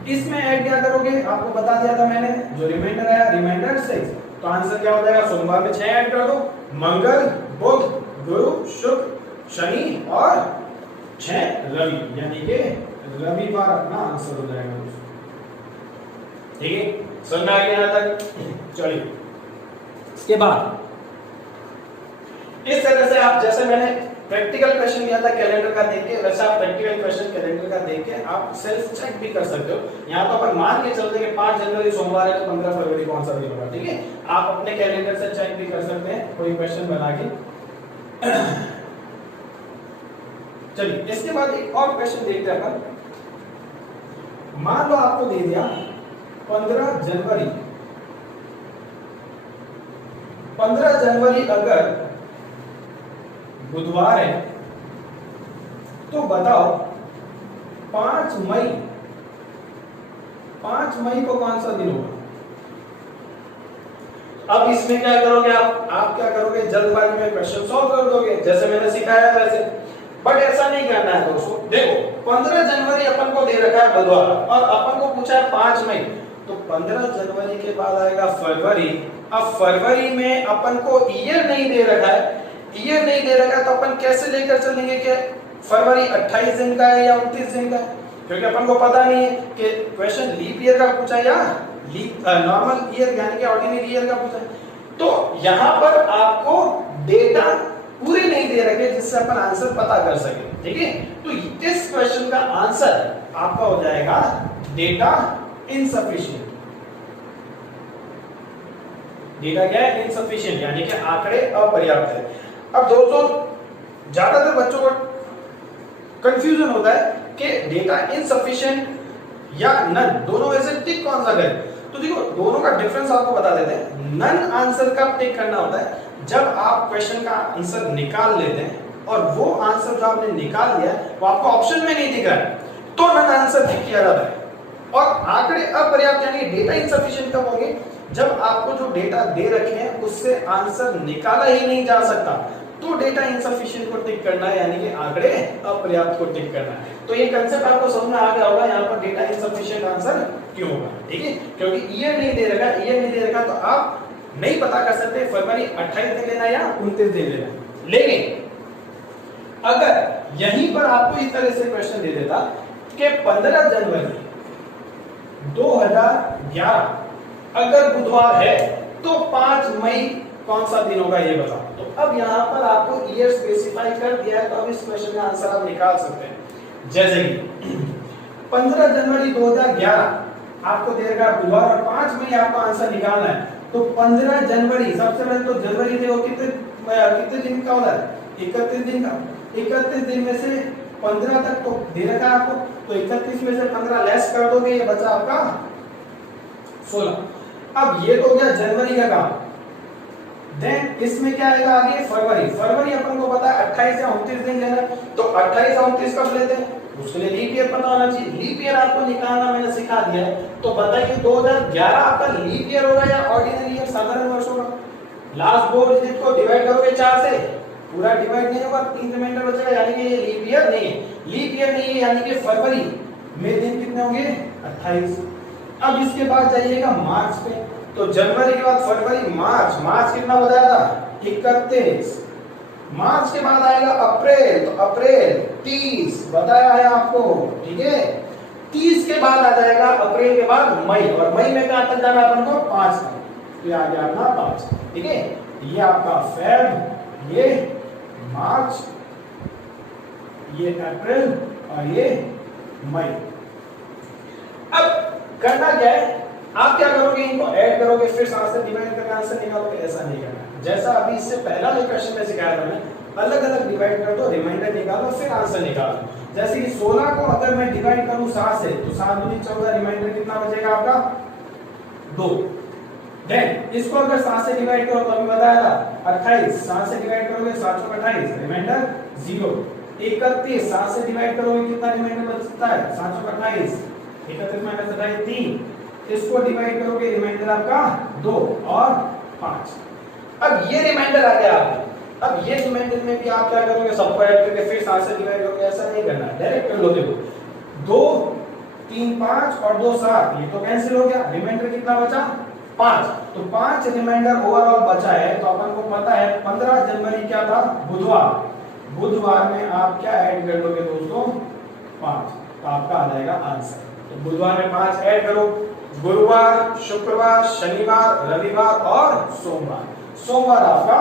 इसमें ऐड क्या करोगे? आपको बता दिया था मैंने, जो रिमाइंडर आया रिमाइंडर 6, तो आंसर क्या हो जाएगा? सोमवार में 6 ऐड कर दो, मंगल, बुध, गुरु, शुक्र, शनि और 6 रवि, यानी कि रविवार अपना आंसर हो जाएगा दोस्तों, ठीक है। समझ में आ गया यहाँ तक? चलिए, इसके बाद इस तरह से आप, जैसे मैंने प्रैक्टिकल क्वेश्चन दिया था कैलेंडर का देख के, वैसे आप प्रैक्टिकल क्वेश्चन कैलेंडर का देख के आप सेल्फ चेक भी कर सकते हो। यहाँ तो अपन मान के चलते हैं 5 जनवरी सोमवार है तो 15 फरवरी कौन सा दिन होगा, ठीक है। आप अपने कैलेंडर से चेक भी कर सकते हैं कोई क्वेश्चन बना के। चलिए, इसके बाद एक और क्वेश्चन देखते हैं अपन। मान लो आपको दे दिया 15 जनवरी, 15 जनवरी अगर बुधवार है तो बताओ 5 मई, 5 मई को कौन सा दिन होगा? अब इसमें क्या करोगे आप क्या करोगे? जल्दबाजी में क्वेश्चन सॉल्व कर दोगे जैसे मैंने सिखाया वैसे, बट ऐसा नहीं करना है दोस्तों। देखो 15 जनवरी अपन को दे रखा है बुधवार और अपन को पूछा है 5 मई, तो 15 जनवरी के बाद आएगा फरवरी। अब फरवरी में अपन को ईयर नहीं दे रखा है, ईयर नहीं दे रखा है तो अपन कैसे लेकर चलेंगे कि फरवरी 28 दिन का है या 29 दिन का है, क्योंकि अपन को पता नहीं है कि क्वेश्चन लीप ईयर का पूछा या नॉर्मल ईयर यानी कि ऑर्डिनरी ईयर का पूछा। तो यहां पर आपको डेटा पूरे नहीं दे रखे जिससे अपन आंसर पता कर सके, ठीक है। तो इस क्वेश्चन का आंसर आपका हो जाएगा डेटा इनसफिशिएंट। डेटा क्या है? इनसफिशिएंट, यानी कि आंकड़े अपर्याप्त है। अब दोस्तों ज्यादातर बच्चों को कंफ्यूजन होता है कि डेटा इनसफिशिएंट या नन, दोनों में से टिक कौन सा करें। तो देखो दोनों का डिफरेंस आपको बता देते हैं। नन आंसर कब टिक करना होता है? जब आप क्वेश्चन का आंसर निकाल लेते हैं और वो आंसर जो आपने निकाल लिया वो आपको ऑप्शन में नहीं दिख रहा है, तो नन आंसर टिक किया जाता है। और आंकड़े अपर्याप्त यानी डेटा इनसफिशिएंट कब होंगे? जब आपको जो डेटा दे रखे हैं उससे आंसर निकाला ही नहीं जा सकता, तो डेटा इनसफिशिएंट को टिक करना है, यानी कि आंकड़े अपर्याप्त को टिक करना है। तो ये कांसेप्ट आपको समझ में आ गया होगा यहाँ पर डेटा इनसफिशिएंट आंसर क्यों होगा, ठीक है। क्योंकि ईयर नहीं दे रखा, ईयर नहीं दे रखा तो आप नहीं पता कर सकते फरवरी 28 दिन लेना या 29 दिन लेना। लेकिन अगर यहीं पर आपको इस तरह से क्वेश्चन दे देता कि 15 जनवरी 2011 अगर बुधवार है तो 5 मई कौन सा दिन होगा ये बताओ। तो अब यहाँ पर आपको ईयर स्पेसिफाई कर दिया है, तो अब इस क्वेश्चन का आंसर आप निकाल सकते हैं। जैसे कि 15 जनवरी 2011 आपको दे रखा है बुधवार और 5 मई आपको आंसर निकालना है। तो 15 जनवरी सबसे पहले तो जनवरी देखो कितने दिन का होता है? 31 दिन का। 31 दिन में से 15 तक तो दे रखा है आपको, तो 31 में से 15 लेस कर दोगे, ये बचा आपका 16। अब ये तो गया जनवरी का काम। देन इसमें क्या आएगा आगे? फरवरी। फरवरी अपन को पता है 28 या 29 दिन लेना, तो 28 या 29 कब लेते हैं? उसके लिए लीप ईयर पता होना चाहिए। लीप ईयर आपको निकालना मैंने सिखा दिया है। तो बताइए 2011 आपका लीप ईयर होगा या ऑर्डिनरी ईयर, साधारण वर्ष होगा? लास्ट 2 डिजिट को डिवाइड करोगे 4 से, पूरा डिवाइड नहीं होगा, 3 रिमाइंडर बचेगा, यानी कि ये लीप ईयर नहीं है। लीप ईयर नहीं है यानी कि फरवरी में दिन कितने होंगे? 28। अब इसके बाद जाइएगा मार्च पे, तो जनवरी के बाद फरवरी, मार्च। मार्च कितना बताया था? 31। मार्च के बाद आएगा अप्रैल, तो अप्रैल 30 बताया है आपको, ठीक है। 30 के बाद आ जाएगा अप्रैल के बाद मई, और मई में कहां तक जाना अपन को? 5 तक, तो ये आ गया अपना 5, ठीक है। ये आपका फेब, ये मार्च, ये अप्रैल और ये मई। अब करना क्या है? आप क्या करोगे? इनको ऐड करोगे, फिर साथ से डिवाइड करके आंसर निकालोगे। ऐसा नहीं करना, जैसा अभी इससे पहला जो क्वेश्चन में सिखाया था मैंने, अलग अलग डिवाइड कर दो, रिमाइंडर निकालो, फिर आंसर निकालो। जैसे कि 16 को अगर मैं डिवाइड करूं 7 से, तो 7 दूनी 14, रिमाइंडर कितना बचेगा आपका? 2। देन इसको अगर 7 से डिवाइड करो तो अभी बताया था 28, 7 से डिवाइड करोगे 7 चौक 28, रिमाइंडर 0। 31 7 से डिवाइड करोगे कितना रिमाइंडर बचता है? 7 चौक 28, 31 माइनस 28 3। इसको डिवाइड करोगे रिमाइंडर आपका 2 और 5। अब ये रिमाइंडर आ गया आपका। अब ये रिमाइंडर में भी आप क्या करोगे? सबको ऐड करके फिर 7 से डिवाइड करोगे। ऐसा नहीं करना, डायरेक्ट कर लो। देखो 2 3 5 और 2 7, ये तो कैंसिल हो गया। रिमाइंडर कितना बचा? 5। तो 5 रिमाइंडर ओवरऑल बचा है। तो अपन को पता है 15 जनवरी क्या था? बुधवार। बुधवार में आप क्या ऐड कर लोगे दोस्तों? 5। तो आपका आ जाएगा आंसर। तो बुधवार में 5 ऐड करो, गुरुवार, शुक्रवार, शनिवार, रविवार और सोमवार। सोमवार आपका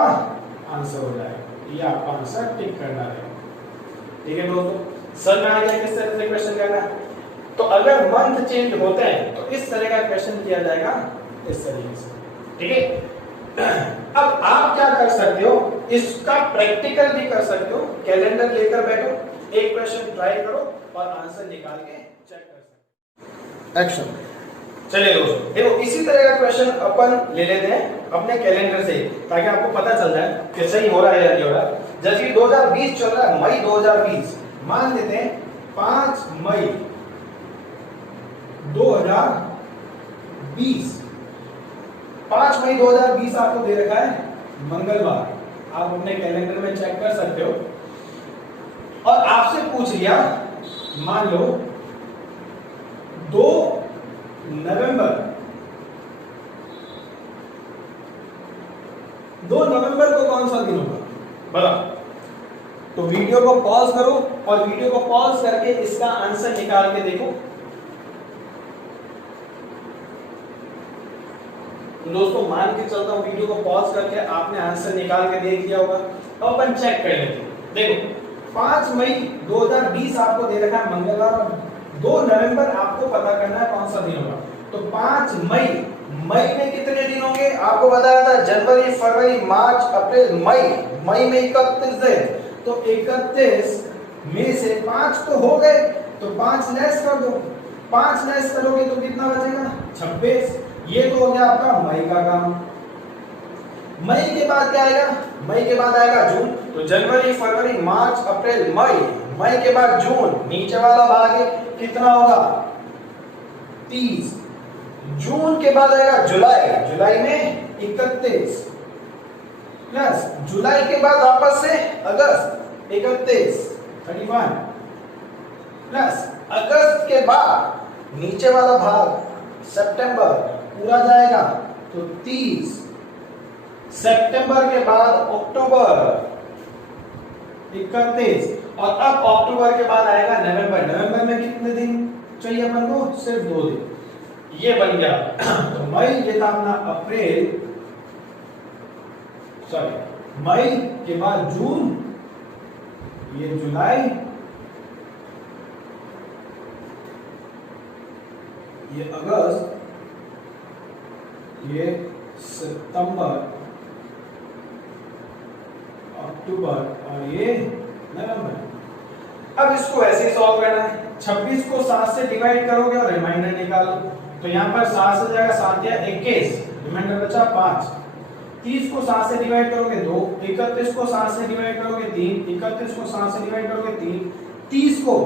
आंसर हो जाएगा। ये आपका आंसर टिक करना है, ठीक है दोस्तों। समझ में आ गया किस तरह से क्वेश्चन करना है? तो अगर मंथ चेंज होते हैं तो इस तरह का क्वेश्चन किया जाएगा, इस तरीके से, ठीक है। अब आप क्या कर सकते हो? इसका प्रैक्टिकल भी कर सकते हो। कैलेंडर लेकर बैठो, एक क्वेश्चन ट्राई करो और आंसर निकाल के चेक कर सकते हो। एक्शन। चलिए दोस्तों देखो, इसी तरह का क्वेश्चन अपन ले लेते हैं अपने कैलेंडर से, ताकि आपको पता चल जाए कि सही हो रहा है या नहीं हो रहा है। जैसे कि 2020 चल रहा है, मई 2020, मान लेते हैं 5 मई 2020। 5 मई 2020 आपको दे रखा है मंगलवार। आप अपने कैलेंडर में चेक कर सकते हो। और आपसे पूछ लिया, मान लो 2 नवंबर को कौन सा दिन होगा बताओ। तो वीडियो को पॉज करो और वीडियो को पॉज करके इसका आंसर निकाल के देखो। दोस्तों मान के चलता हूँ वीडियो को पॉज करके आपने आंसर निकाल के देख लिया होगा। तो अपन चेक कर लेते हैं। देखो 5 मई 2020 आपको दे रखा है मंगलवार और 2 नवंबर आपको पता करना है कौन सा दिन होगा। तो 5 मई में कितने दिन होंगे आपको बताया था, जनवरी फरवरी मार्च अप्रैल मई में 31 दिन। तो 31 में से 5 तो हो गए, तो 5 लेस कर दो, 5 लेस करोगे तो कितना बचेगा 26। ये तो हो गया आपका मई का काम। मई के बाद क्या आएगा, मई के बाद आएगा जून। तो जनवरी फरवरी मार्च अप्रैल मई के बाद जून, नीचे वाला भाग कितना होगा 30। जून के बाद आएगा जुलाई में 31 प्लस जुलाई के बाद वापस से अगस्त 31 31 प्लस अगस्त के बाद नीचे वाला भाग सितंबर पूरा जाएगा तो 30। सितंबर के बाद अक्टूबर 31 और अब अक्टूबर के बाद आएगा नवंबर में कितने दिन चाहिए अपन को, सिर्फ 2 दिन। ये बन गया तो मई, ये था अपना अप्रैल, सॉरी मई के बाद जून, ये जुलाई, ये अगस्त, ये सितंबर, अक्टूबर और ये नवंबर। अब इसको ऐसे ही सॉल्व करना है। 26 को 7 से डिवाइड करोगे और रिमाइंडर निकालो। तो यहाँ पर 7 से जाएगा 7 या 21, रिमाइंडर बचा 5। 30 को 7 से डिवाइड करोगे 2, 31 को 7 से डिवाइड करोगे 3, 31 को 7 से डिवाइड करोगे 3, 30 को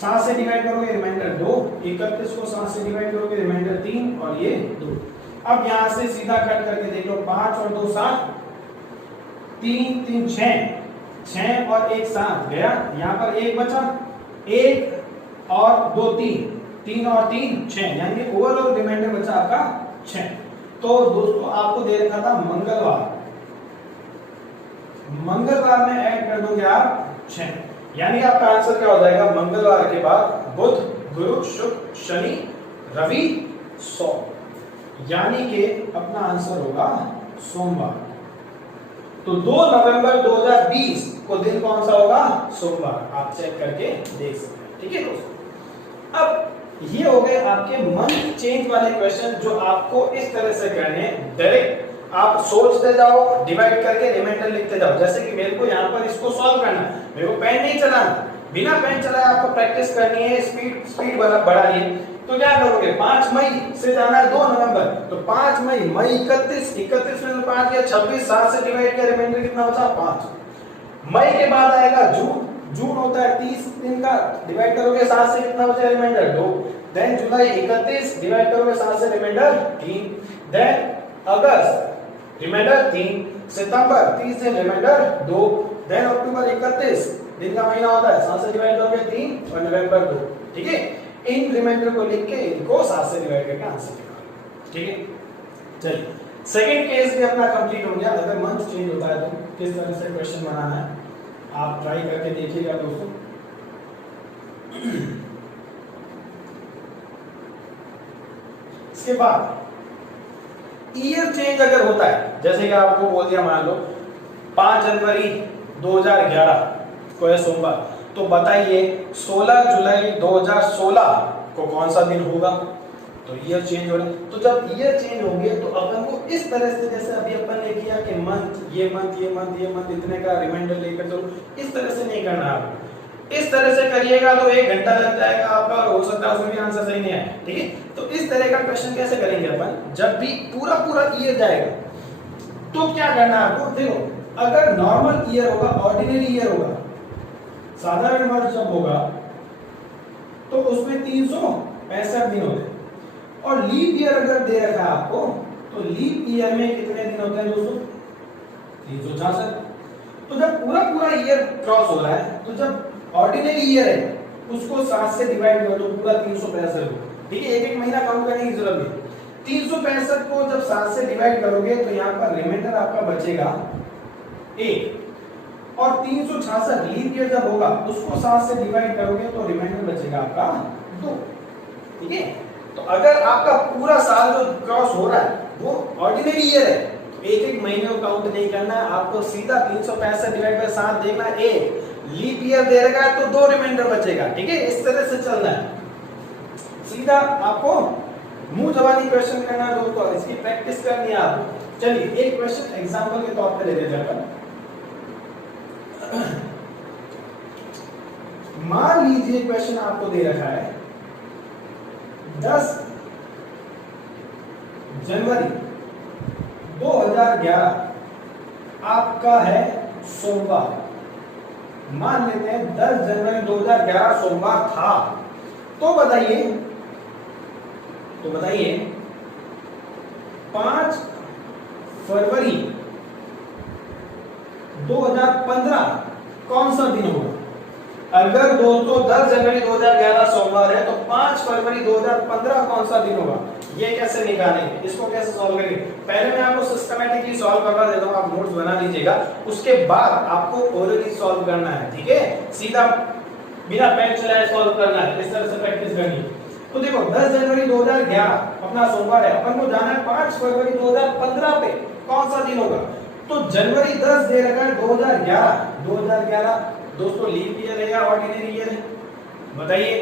7 से डिवाइड करोगे रिमाइंडर 2, 31 को 7 से डिवाइड करोगे रिमाइंडर 3 और ये 2। अब यहाँ से सीधा कट करके देख लो, 5 और 2 7, 3 3 6 और 1 7 गया। यहाँ पर 1 बचा, 1 और 2 3 और 3 6, यानी ओवरऑल रिमाइंडर बचा आपका 6। तो दोस्तों आपको दे रखा था मंगलवार में ऐड कर दोगे आप 6, यानी आपका आंसर क्या हो जाएगा, मंगलवार के बाद बुध गुरु शुक्र शनि रवि सोम, यानी कि अपना आंसर होगा सोमवार। तो 2 नवंबर 2020 को दिन कौन सा होगा, सोमवार। आप चेक करके देख सकते हैं। ठीक है दोस्तों, अब ये हो गए आपके मंथ चेंज वाले क्वेश्चन जो आपको इस तरह से करने हैं। डायरेक्ट आप सोचते जाओ, डिवाइड करके रिमाइंडर लिखते जाओ। जैसे कि मेरे को यहाँ पर इसको सॉल्व करना है, मेरे को पेन नहीं चलाना, बिना पेन चलाए आपको प्रैक्टिस करनी है, स्पीड बढ़ानी है। तो क्या करोगे, 5 मई से जाना है 2 नवंबर, तो 5 मई 31 में 5 या 26, 7 से डिवाइड किया, रिमाइंडर कितना बचा 5। मई के बाद आएगा जून होता है 30 दिन का, डिवाइड करोगे 7 से कितना बचा रिमाइंडर 2। देन जुलाई 31 डिवाइड करोगे 7 से रिमाइंडर 3। देन अगस्त रिमाइंडर 3, सितंबर 30 दिन रिमाइंडर 2। देन अक्टूबर 31 दिन का महीना होता है, 7 से डिवाइड करोगे 3 और नवंबर 2। ठीक है, इन रिमाइंडर को लिख के इनको 7 से डिवाइड करके आंसर निकालो। ठीक है, चलिए सेकंड केस भी अपना कंप्लीट हो गया। अगर मंथ चेंज होता है तो किस तरह से क्वेश्चन बनाना है आप ट्राई करके देखिएगा दोस्तों। इसके बाद ईयर चेंज अगर होता है, जैसे कि आपको बोल दिया मान लो 5 जनवरी 2011 को है सोमवार, तो बताइए 16 जुलाई 2016 को कौन सा दिन होगा। तो ईयर चेंज हो रहा है, तो जब ईयर चेंज होंगे तो अपन को इस तरह से, जैसे अभी अपन ने किया कि ये मंथ इतने का रिमाइंडर लेकर चलो, इस तरह से नहीं करना आपको। इस तरह से करिएगा तो 1 घंटा लग जाएगा आपका और हो सकता है उसमें भी आंसर सही नहीं आए। ठीक है, तो इस तरह का क्वेश्चन कैसे करेंगे अपन, जब भी पूरा ईयर जाएगा तो क्या करना है आपको। देखो अगर नॉर्मल ईयर होगा, ऑर्डिनरी ईयर होगा, साधारण वर्ष जब होगा तो उसमें 365 दिन होते हैं। और लीप ईयर अगर दे रखा है आपको, तो लीप ईयर में कितने दिन होते हैं दोस्तों, 366। तो जब पूरा ईयर क्रॉस हो रहा है, तो जब ऑर्डिनरी ईयर है उसको 7 से डिवाइड कर दो, पूरा 365 हो। ठीक है, एक महीना काउंट करने की जरूरत नहीं। 365 को जब 7 से डिवाइड करोगे तो यहाँ पर रिमाइंडर आपका बचेगा 1, और 366 लीप ईयर जब होगा उसको 7 से डिवाइड करोगे तो रिमाइंडर बचेगा आपका 2। ठीक है, तो अगर आपका पूरा साल जो क्रॉस हो रहा है वो ऑर्डिनरी ईयर है, एक एक महीने को काउंट नहीं करना है आपको, सीधा 365 डिवाइड बाय 7 देखना है। एक लीप ईयर दे रखा है तो 2 रिमाइंडर बचेगा, ठीक है, इस तरह से चलना है। सीधा आपको मुंह जबानी क्वेश्चन करना है दोस्तों, इसकी प्रैक्टिस करनी है आपको। चलिए एक क्वेश्चन एग्जांपल के तौर पे ले लेते हैं। मान लीजिए क्वेश्चन आपको दे रखा है 10 जनवरी 2011 आपका है सोमवार। मान लेते हैं 10 जनवरी 2011 सोमवार था, तो बताइए 5 फरवरी 2015 कौन सा दिन होगा? अगर दोस्तों 10 जनवरी 2011 सोमवार है तो 5 फरवरी 2015 कौन सा दिन होगा? ये कैसे निकालेंगे, इसको कैसे सॉल्व करेंगे? पहले मैं आपको सिस्टमैटिकली सॉल्व करवा देता हूं, आप नोट्स बना लीजिएगा, उसके बाद आपको ओरली सॉल्व करना है, ठीक है, सीधा बिना पेन चलाए सॉल्व करना है, इस तरह से प्रैक्टिस करनी है। तो देखो 10 जनवरी 2011 अपना सोमवार है, अपन को जाना है 5 फरवरी 2015 पे कौन सा दिन होगा। तो जनवरी 10 दे रखा है 2011 दोस्तों लीप ईयर है या ऑर्डिनरी ईयर है? बताइए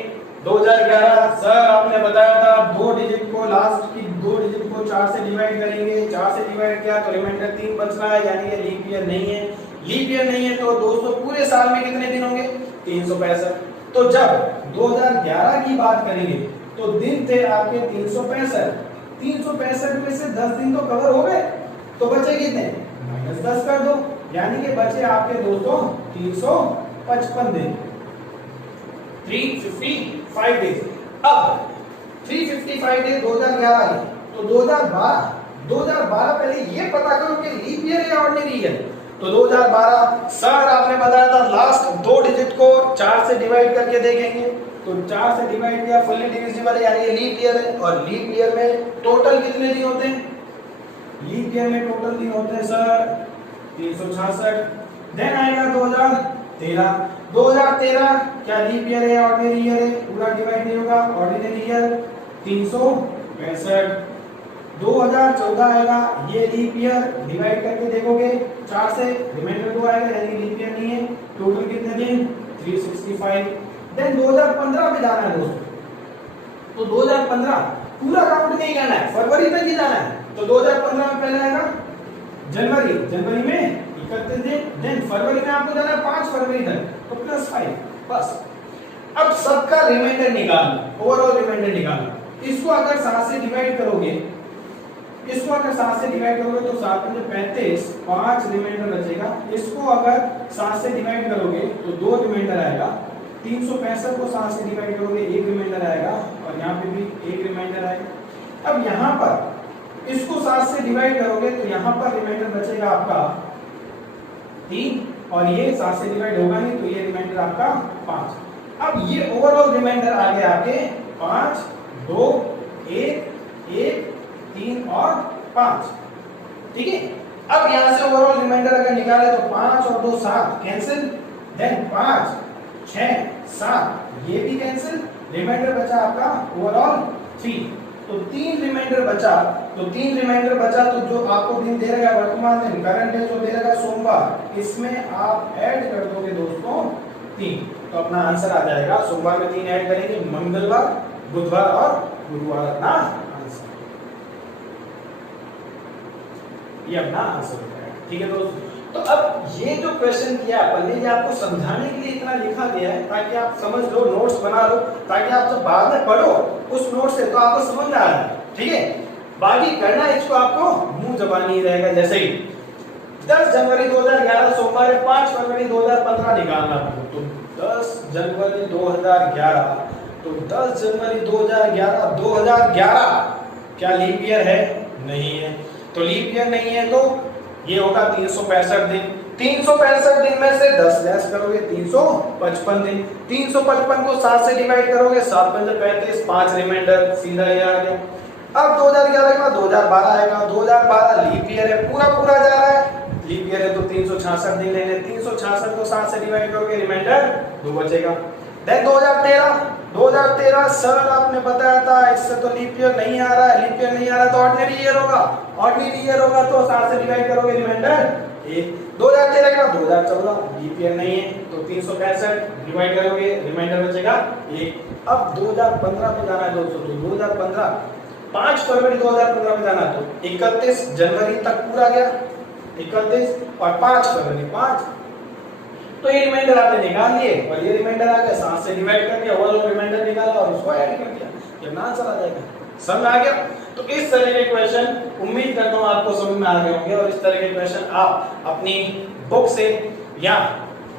2011 सर आपने बताया था 2 डिजिट को, लास्ट की 2 डिजिट को 4 से डिवाइड करेंगे, 4 से डिवाइड किया तो रिमाइंडर 3 बच रहा है, यानी ये लीप ईयर नहीं है। लीप ईयर नहीं है तो दोस्तों पूरे साल में कितने दिन होंगे? 365। तो जब 2011 की बात करेंगे तो दिन थे आपके 365, 365 में से 10 दिन तो कवर हो गए, तो बचे कितने? -10 कर दो, यानी कि बचे आपके दोस्तों 355 दिन, 355 डेज। अब 355 डेज 2011 है, तो 2012 पहले ये पता करो कि लीप ईयर या ऑर्डिनरी ईयर। तो 2012 सर आपने बताया था लास्ट 2 डिजिट को 4 से डिवाइड करके देखेंगे, तो 4 से डिवाइड किया, फुल्ली डिविजिबल है, यानी ये लीप ईयर है। और लीप ईयर में टोटल कितने दिन होते हैं? लीप ईयर में टोटल दिन होते हैं सर 366। देन आएगा 2013 क्या लीप ईयर है ऑर्डिनरी ईयर है? पूरा डिवाइड नहीं होगा, ऑर्डिनरी ईयर 365। 2014 आएगा, ये लीप ईयर, डिवाइड करके देखोगे 4 से, रिमाइंडर 2 आएगा, यानी लीप ईयर नहीं है। टोटल कितने दिन? 365। देन 2015 में जाना है दोस्तों, तो 2015 पूरा काउंट नहीं करना है, फरवरी तक ही जाना है। तो 2015 में पहले आएगा जनवरी में 31 दिन, देन फरवरी में आपको जाना है 5 फरवरी तक, तो +5 बस। अब सबका रिमाइंडर निकालना, ओवरऑल रिमाइंडर निकालना। इसको अगर 7 से डिवाइड करोगे, तो 7 में 35, 5 रिमाइंडर बचेगा। इसको अगर 7 से डिवाइड करोगे तो 2 रिमाइंडर आएगा। 365 को 7 से डिवाइड करोगे 1 रिमाइंडर आएगा, और यहाँ पे भी 1 रिमाइंडर आएगा। अब यहाँ पर इसको 7 से डिवाइड करोगे तो यहाँ पर रिमाइंडर बचेगा आपका 3, और ये 7 से डिवाइड होगा नहीं, तो ये रिमाइंडर आपका 5। अब ये ओवरऑल रिमाइंडर आ गया आपके 5, 2, 1, 1, 3 और 5, ठीक है। अब यहां से ओवरऑल रिमाइंडर अगर निकाले तो 5 और 2 7 कैंसिल, देन 5, 6, 7 ये भी कैंसिल, रिमाइंडर बचा आपका ओवरऑल 3। तो 3 रिमाइंडर बचा, तो जो आपको दिन दे रहा है वर्तमान दिन, करंट डे जो दे रहा है सोमवार, इसमें आप ऐड कर दोगे दोस्तों 3, तो अपना आंसर आ जाएगा। सोमवार में 3 ऐड करेंगे, मंगलवार, बुधवार और गुरुवार अपना आंसर, ये अपना आंसर हो जाएगा, ठीक है दोस्तों। तो अब ये जो क्वेश्चन किया अपन ने, ये आपको समझाने के लिए इतना लिखा गया है ताकि आप समझ लो, नोट्स बना लो, ताकि आप जब बाद में पढ़ो उस नोट से तो आपको समझ में आ रहा है, ठीक है। बाकी करना इसको आपको मुंह जबानी रहेगा। जैसे ही 10 जनवरी 2011 सोमवार है, 5 फरवरी 2015 निकालना है, तो 10 जनवरी 2011, तो 10 जनवरी 2011 क्या लीप ईयर है? नहीं है। तो लीप ईयर नहीं है तो ये होगा 365 दिन। 365 दिन में से 10 लेस करोगे 355 दिन। 355 को 7 से डिवाइड करोगे, 7 में से 35, 5 रिमाइंडर, सीधा ये आ गया। अब 2011 के बाद 2012 आएगा। 2012 लीप ईयर है, पूरा जा रहा है, लीप ईयर है तो 366 दिन लेने, 366 को 7 से डिवाइड करोगे, रिमाइंडर 2 बचेगा। देन 2013 सरल आपने बताया था, इससे तो लीप ईयर नहीं आ रहा है, लीप ईयर नहीं आ रहा तो ऑर्डिनरी ईयर होगा, ऑर्डिनरी ईयर होगा तो 7 से डिवाइड करोगे, रिमाइंडर 1। 2013 के बाद 2014 लीप ईयर नहीं है तो 365 डिवाइड करोगे, रिमाइंडर बचेगा 1। अब 2015 में जाना है दोस्तों, तो 2015 5 फरवरी 2015 में जाना तो 31 जनवरी तक पूरा गया, 31 और 5 फरवरी 5, तो ये रिमाइंडर आपने निकाल लिए और ये रिमाइंडर आ गया, 7 से डिवाइड कर दिया, ओवरऑल रिमाइंडर निकाला और उसको ऐड कर दिया, ये आंसर आ जाएगा। समझ आ गया? तो इस तरह के क्वेश्चन उम्मीद करता हूं आपको समझ में आ गए होंगे, और इस तरह के क्वेश्चन आप अपनी बुक से या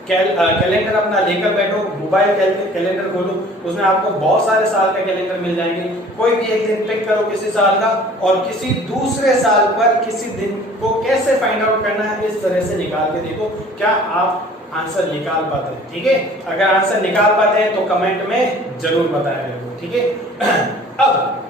कैलेंडर अपना लेकर बैठो, मोबाइल कैलेंडर खोलो, उसमें आपको बहुत सारे साल का कैलेंडर मिल जाएंगे, कोई भी एक दिन पिक करो किसी साल का, और किसी दूसरे साल पर किसी दिन को कैसे फाइंड आउट करना है इस तरह से निकाल के देखो, क्या आप आंसर निकाल पाते हैं। ठीक है, अगर आंसर निकाल पाते हैं तो कमेंट में जरूर बताया मेरे, ठीक है। अब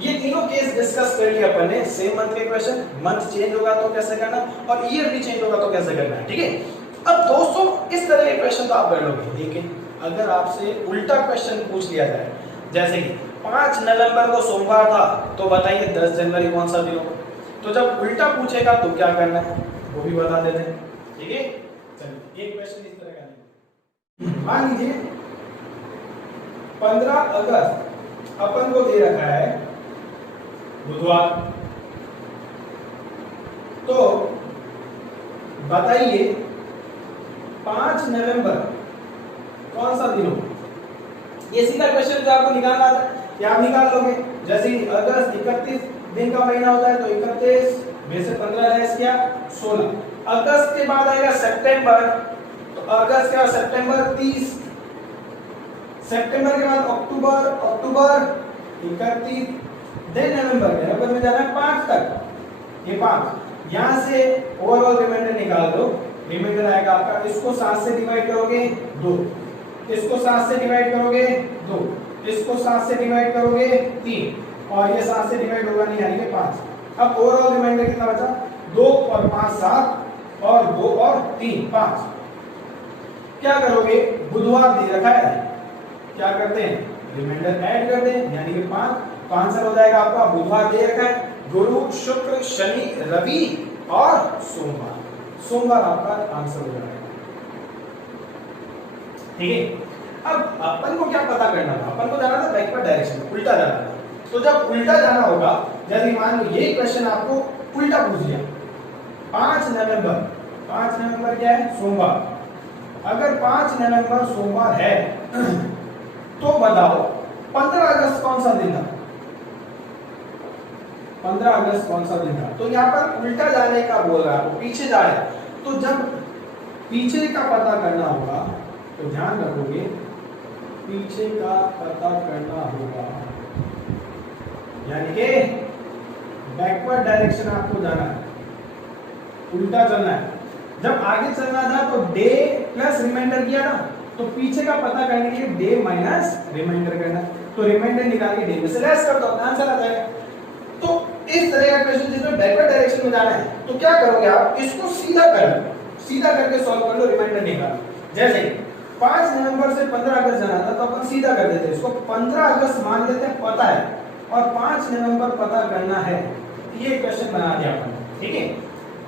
ये तीनों केस डिस्कस कर लिया अपन ने, सेम मंथ के क्वेश्चन, मंथ चेंज होगा तो कैसे करना और ईयर भी चेंज होगा तो कैसे करना है, ठीक है। अब दोस्तों इस तरह के क्वेश्चन तो आप कर लोगे, लेकिन अगर आपसे उल्टा क्वेश्चन पूछ लिया जाए, जैसे कि 5 नवंबर को सोमवार था तो बताइए 10 जनवरी कौन सा दिन होगा, तो जब उल्टा पूछेगा तो क्या करना है वो भी बता देते हैं, ठीक है। चलिए एक क्वेश्चन इस तरह का, मान लीजिए 15 अगस्त अपन को दे रखा है बुधवार, तो बताइए 5 नवंबर कौन सा दिन होगा। ये सीधा क्वेश्चन जो आपको निकालना आता है, ये आप निकाल लोगे। जैसे ही अगस्त 31 दिन का महीना होता है तो 31 में से 15 लेस किया 16, अगस्त के बाद आएगा सितंबर, तो अगस्त के बाद सितंबर 30, सितंबर के बाद अक्टूबर, अक्टूबर 31, देन नवंबर में जाना है 5 तक, ये 5, यहां से ओवरऑल रिमाइंडर निकाल दो, रिमाइंडर आएगा आपका, इसको 7 से डिवाइड करोगे 2, इसको 7 से डिवाइड करोगे 2, इसको 7 से डिवाइड करोगे 3, और ये 7 से डिवाइड होगा नहीं, यानी कि 5। अब ओवरऑल रिमाइंडर कितना बचा, 2 और 5 7, और 2 और 3 5। क्या करोगे, बुधवार दे रखा है, क्या करते हैं रिमाइंडर ऐड कर दें, यानी कि 5, तो आंसर हो जाएगा आपका, बुधवार दे रखा है, गुरु शुक्र शनि रवि और सोमवार, सोमवार आपका आंसर हो जाएगा, ठीक है। अब अपन को क्या पता करना था, अपन को जाना था बैकवर्ड डायरेक्शन में, उल्टा जाना था। तो जब उल्टा जाना होगा, जैसे मान लो ये क्वेश्चन आपको उल्टा पूछ दिया, 5 नवंबर, 5 नवंबर क्या है सोमवार, अगर 5 नवंबर सोमवार है तो बताओ 15 अगस्त कौन सा दिन था, 15 अगस्त कौन सा दिन था। तो यहाँ पर उल्टा जाने का बोल रहा है, पीछे जा रहा है, तो जब पीछे का पता करना होगा तो ध्यान रखोगे पीछे का पता करना होगा, यानी कि बैकवर्ड डायरेक्शन आपको जाना है, उल्टा चलना है। जब आगे चलना था तो डे प्लस रिमाइंडर किया ना, तो पीछे का पता करने के लिए डे माइनस रिमाइंडर करना, तो रिमाइंडर निकाल के डे में से लेस कर दो, आंसर आ जाएगा। तो इस तरह का क्वेश्चन जिसमें बैकवर्ड डायरेक्शन में जाना है, तो क्या करोगे आप, इसको सीधा करके सॉल्व कर लो, रिमाइंडर निकालो। जैसे 5 नवंबर से 15 अगस्त जाना था तो अपन सीधा कर देते हैं, इसको 15 अगस्त मान लेते हैं, पता है, और 5 नवंबर पता करना है, ये क्वेश्चन बना दिया अपन, ठीक है।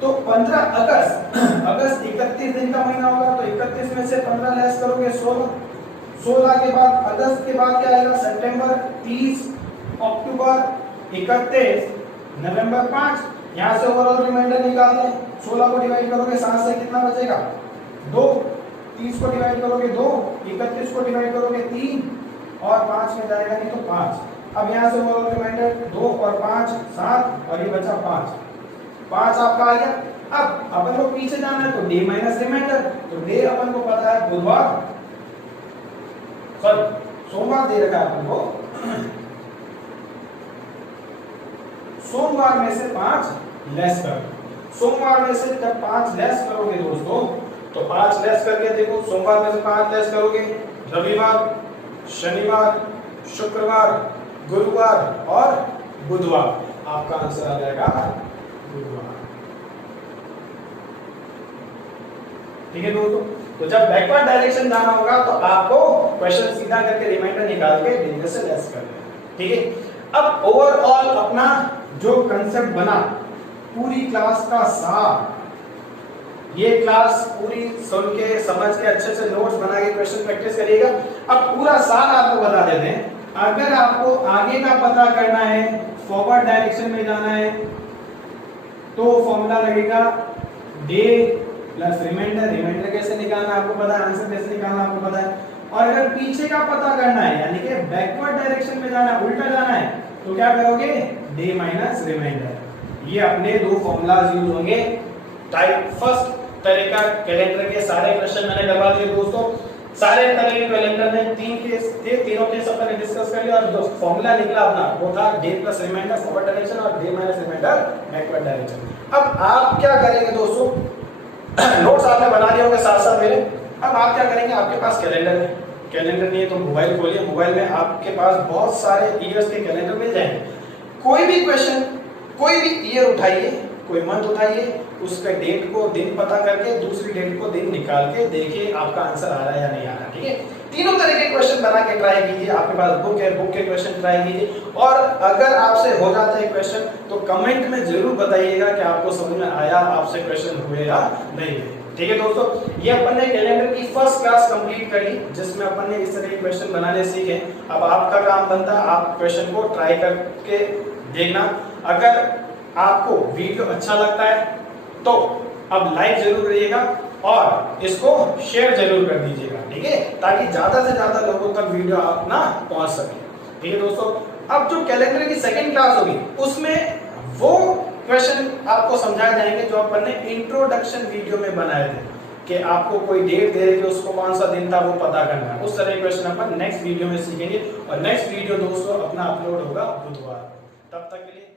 तो 15 अगस्त, अगस्त 31 दिन का महीना होगा, तो 31 में से 15 लेस करोगे 16, 16 के बाद अगस्त के बाद क्या आएगा सितंबर 30, अक्टूबर 31, नवंबर 5, यहां से ओवरऑल रिमाइंडर निकाल लें, 16 को डिवाइड करोगे 7 से कितना बचेगा 2, 30 को डिवाइड करोगे 2, 31 को डिवाइड करोगे 3, और 5 में जाएगा नहीं तो 5। अब यहां से ओवरऑल रिमाइंडर 2 और 5 7, और ये बचा 5 आपका आ गया। अब अपन को पीछे जाना है तो डे माइनस रिमाइंडर, तो डे अपन को पता है बुधवार, सॉरी सोमवार दे रखा है अपन को, सोमवार में से 5 लेस कर, सोमवार में से जब 5 लेस करोगे दोस्तों, तो 5 लेस करके देखो, सोमवार में से 5 लेस करोगे, रविवार, शनिवार, शुक्रवार, गुरुवार और बुधवार, आपका आंसर आ जाएगा बुधवार, ठीक है दोस्तों। तो जब बैकवर्ड डायरेक्शन जाना होगा तो आपको क्वेश्चन सीधा करके रिमाइंडर निकाल के डेंजर से लेस कर देना, ठीक है। अब ओवरऑल अपना जो कंसेप्ट बना, पूरी क्लास का सार, ये क्लास पूरी सुन के समझ के अच्छे से नोट्स बना के क्वेश्चन प्रैक्टिस करिएगा। अब पूरा सार आपको बता देते हैं। अगर आपको आगे का पता करना है, फॉरवर्ड डायरेक्शन में जाना है, तो फॉर्मूला लगेगा डे प्लस रिमाइंडर। रिमाइंडर कैसे निकालना आपको पता है, आंसर कैसे निकालना आपको पता है। और अगर पीछे का पता करना है, यानी कि बैकवर्ड डायरेक्शन में जाना है, उल्टा जाना है, तो क्या करोगे, डे माइनस रिमाइंडर। ये अपने दो फॉर्मूलाज यूज होंगे। टाइप फर्स्ट तरह का कैलेंडर के सारे क्वेश्चन मैंने करवा दिए दोस्तों। सारे तरह के कैलेंडर में तीन केस थे, तीनों केस अपन डिस्कस कर लिया और जो फॉर्मूला निकला अपना वो था day plus reminder forward direction और day minus reminder backward direction. अब आप क्या करेंगे दोस्तों, नोट्स आपने बना लिए होंगे साथ साथ मेरे। अब आप क्या करेंगे, आपके पास कैलेंडर है, कैलेंडर नहीं है तो मोबाइल खोलिए, मोबाइल में आपके पास बहुत सारे ईयर्स के कैलेंडर मिल जाएंगे। कोई भी क्वेश्चन, कोई भी ईयर उठाइए, कोई मंथ उठाइए, उसका डेट को दिन पता करके दूसरी डेट को दिन निकाल के देखिए आपका आंसर आ रहा है या नहीं आ रहा, ठीक है। तीनों तरह के क्वेश्चन बना के ट्राई कीजिए। आपके पास बुक है, बुक के क्वेश्चन ट्राई कीजिए। और अगर आपसे हो जाता है क्वेश्चन तो कमेंट में जरूर बताइएगा कि आपको समझ में आया, आपसे क्वेश्चन हुए या नहीं हुए, ठीक है दोस्तों। ये अपन ने कैलेंडर की फर्स्ट क्लास कंप्लीट करी, जिसमें अपन ने इस तरह के क्वेश्चन बनाने सीखे। अब आपका काम बनता है आप क्वेश्चन को ट्राई करके देखना। अगर आपको वीडियो अच्छा लगता है तो अब लाइक जरूर करिएगा और इसको शेयर जरूर कर दीजिएगा, ठीक है, ताकि ज्यादा से ज्यादा लोगों तक वीडियो अपना पहुंच सके, ठीक है दोस्तों। अब जो कैलेंडर की सेकंड क्लास होगी उसमें वो क्वेश्चन आपको समझाए जाएंगे जो अपन ने इंट्रोडक्शन वीडियो में बनाए थे, कि आपको कोई डेट दे रही थी, उसको कौन सा दिन था वो पता करना है। उस तरह के क्वेश्चन अपन नेक्स्ट वीडियो में सीखेंगे। और नेक्स्ट वीडियो दोस्तों अपना अपलोड होगा बुधवार। तब तक के लिए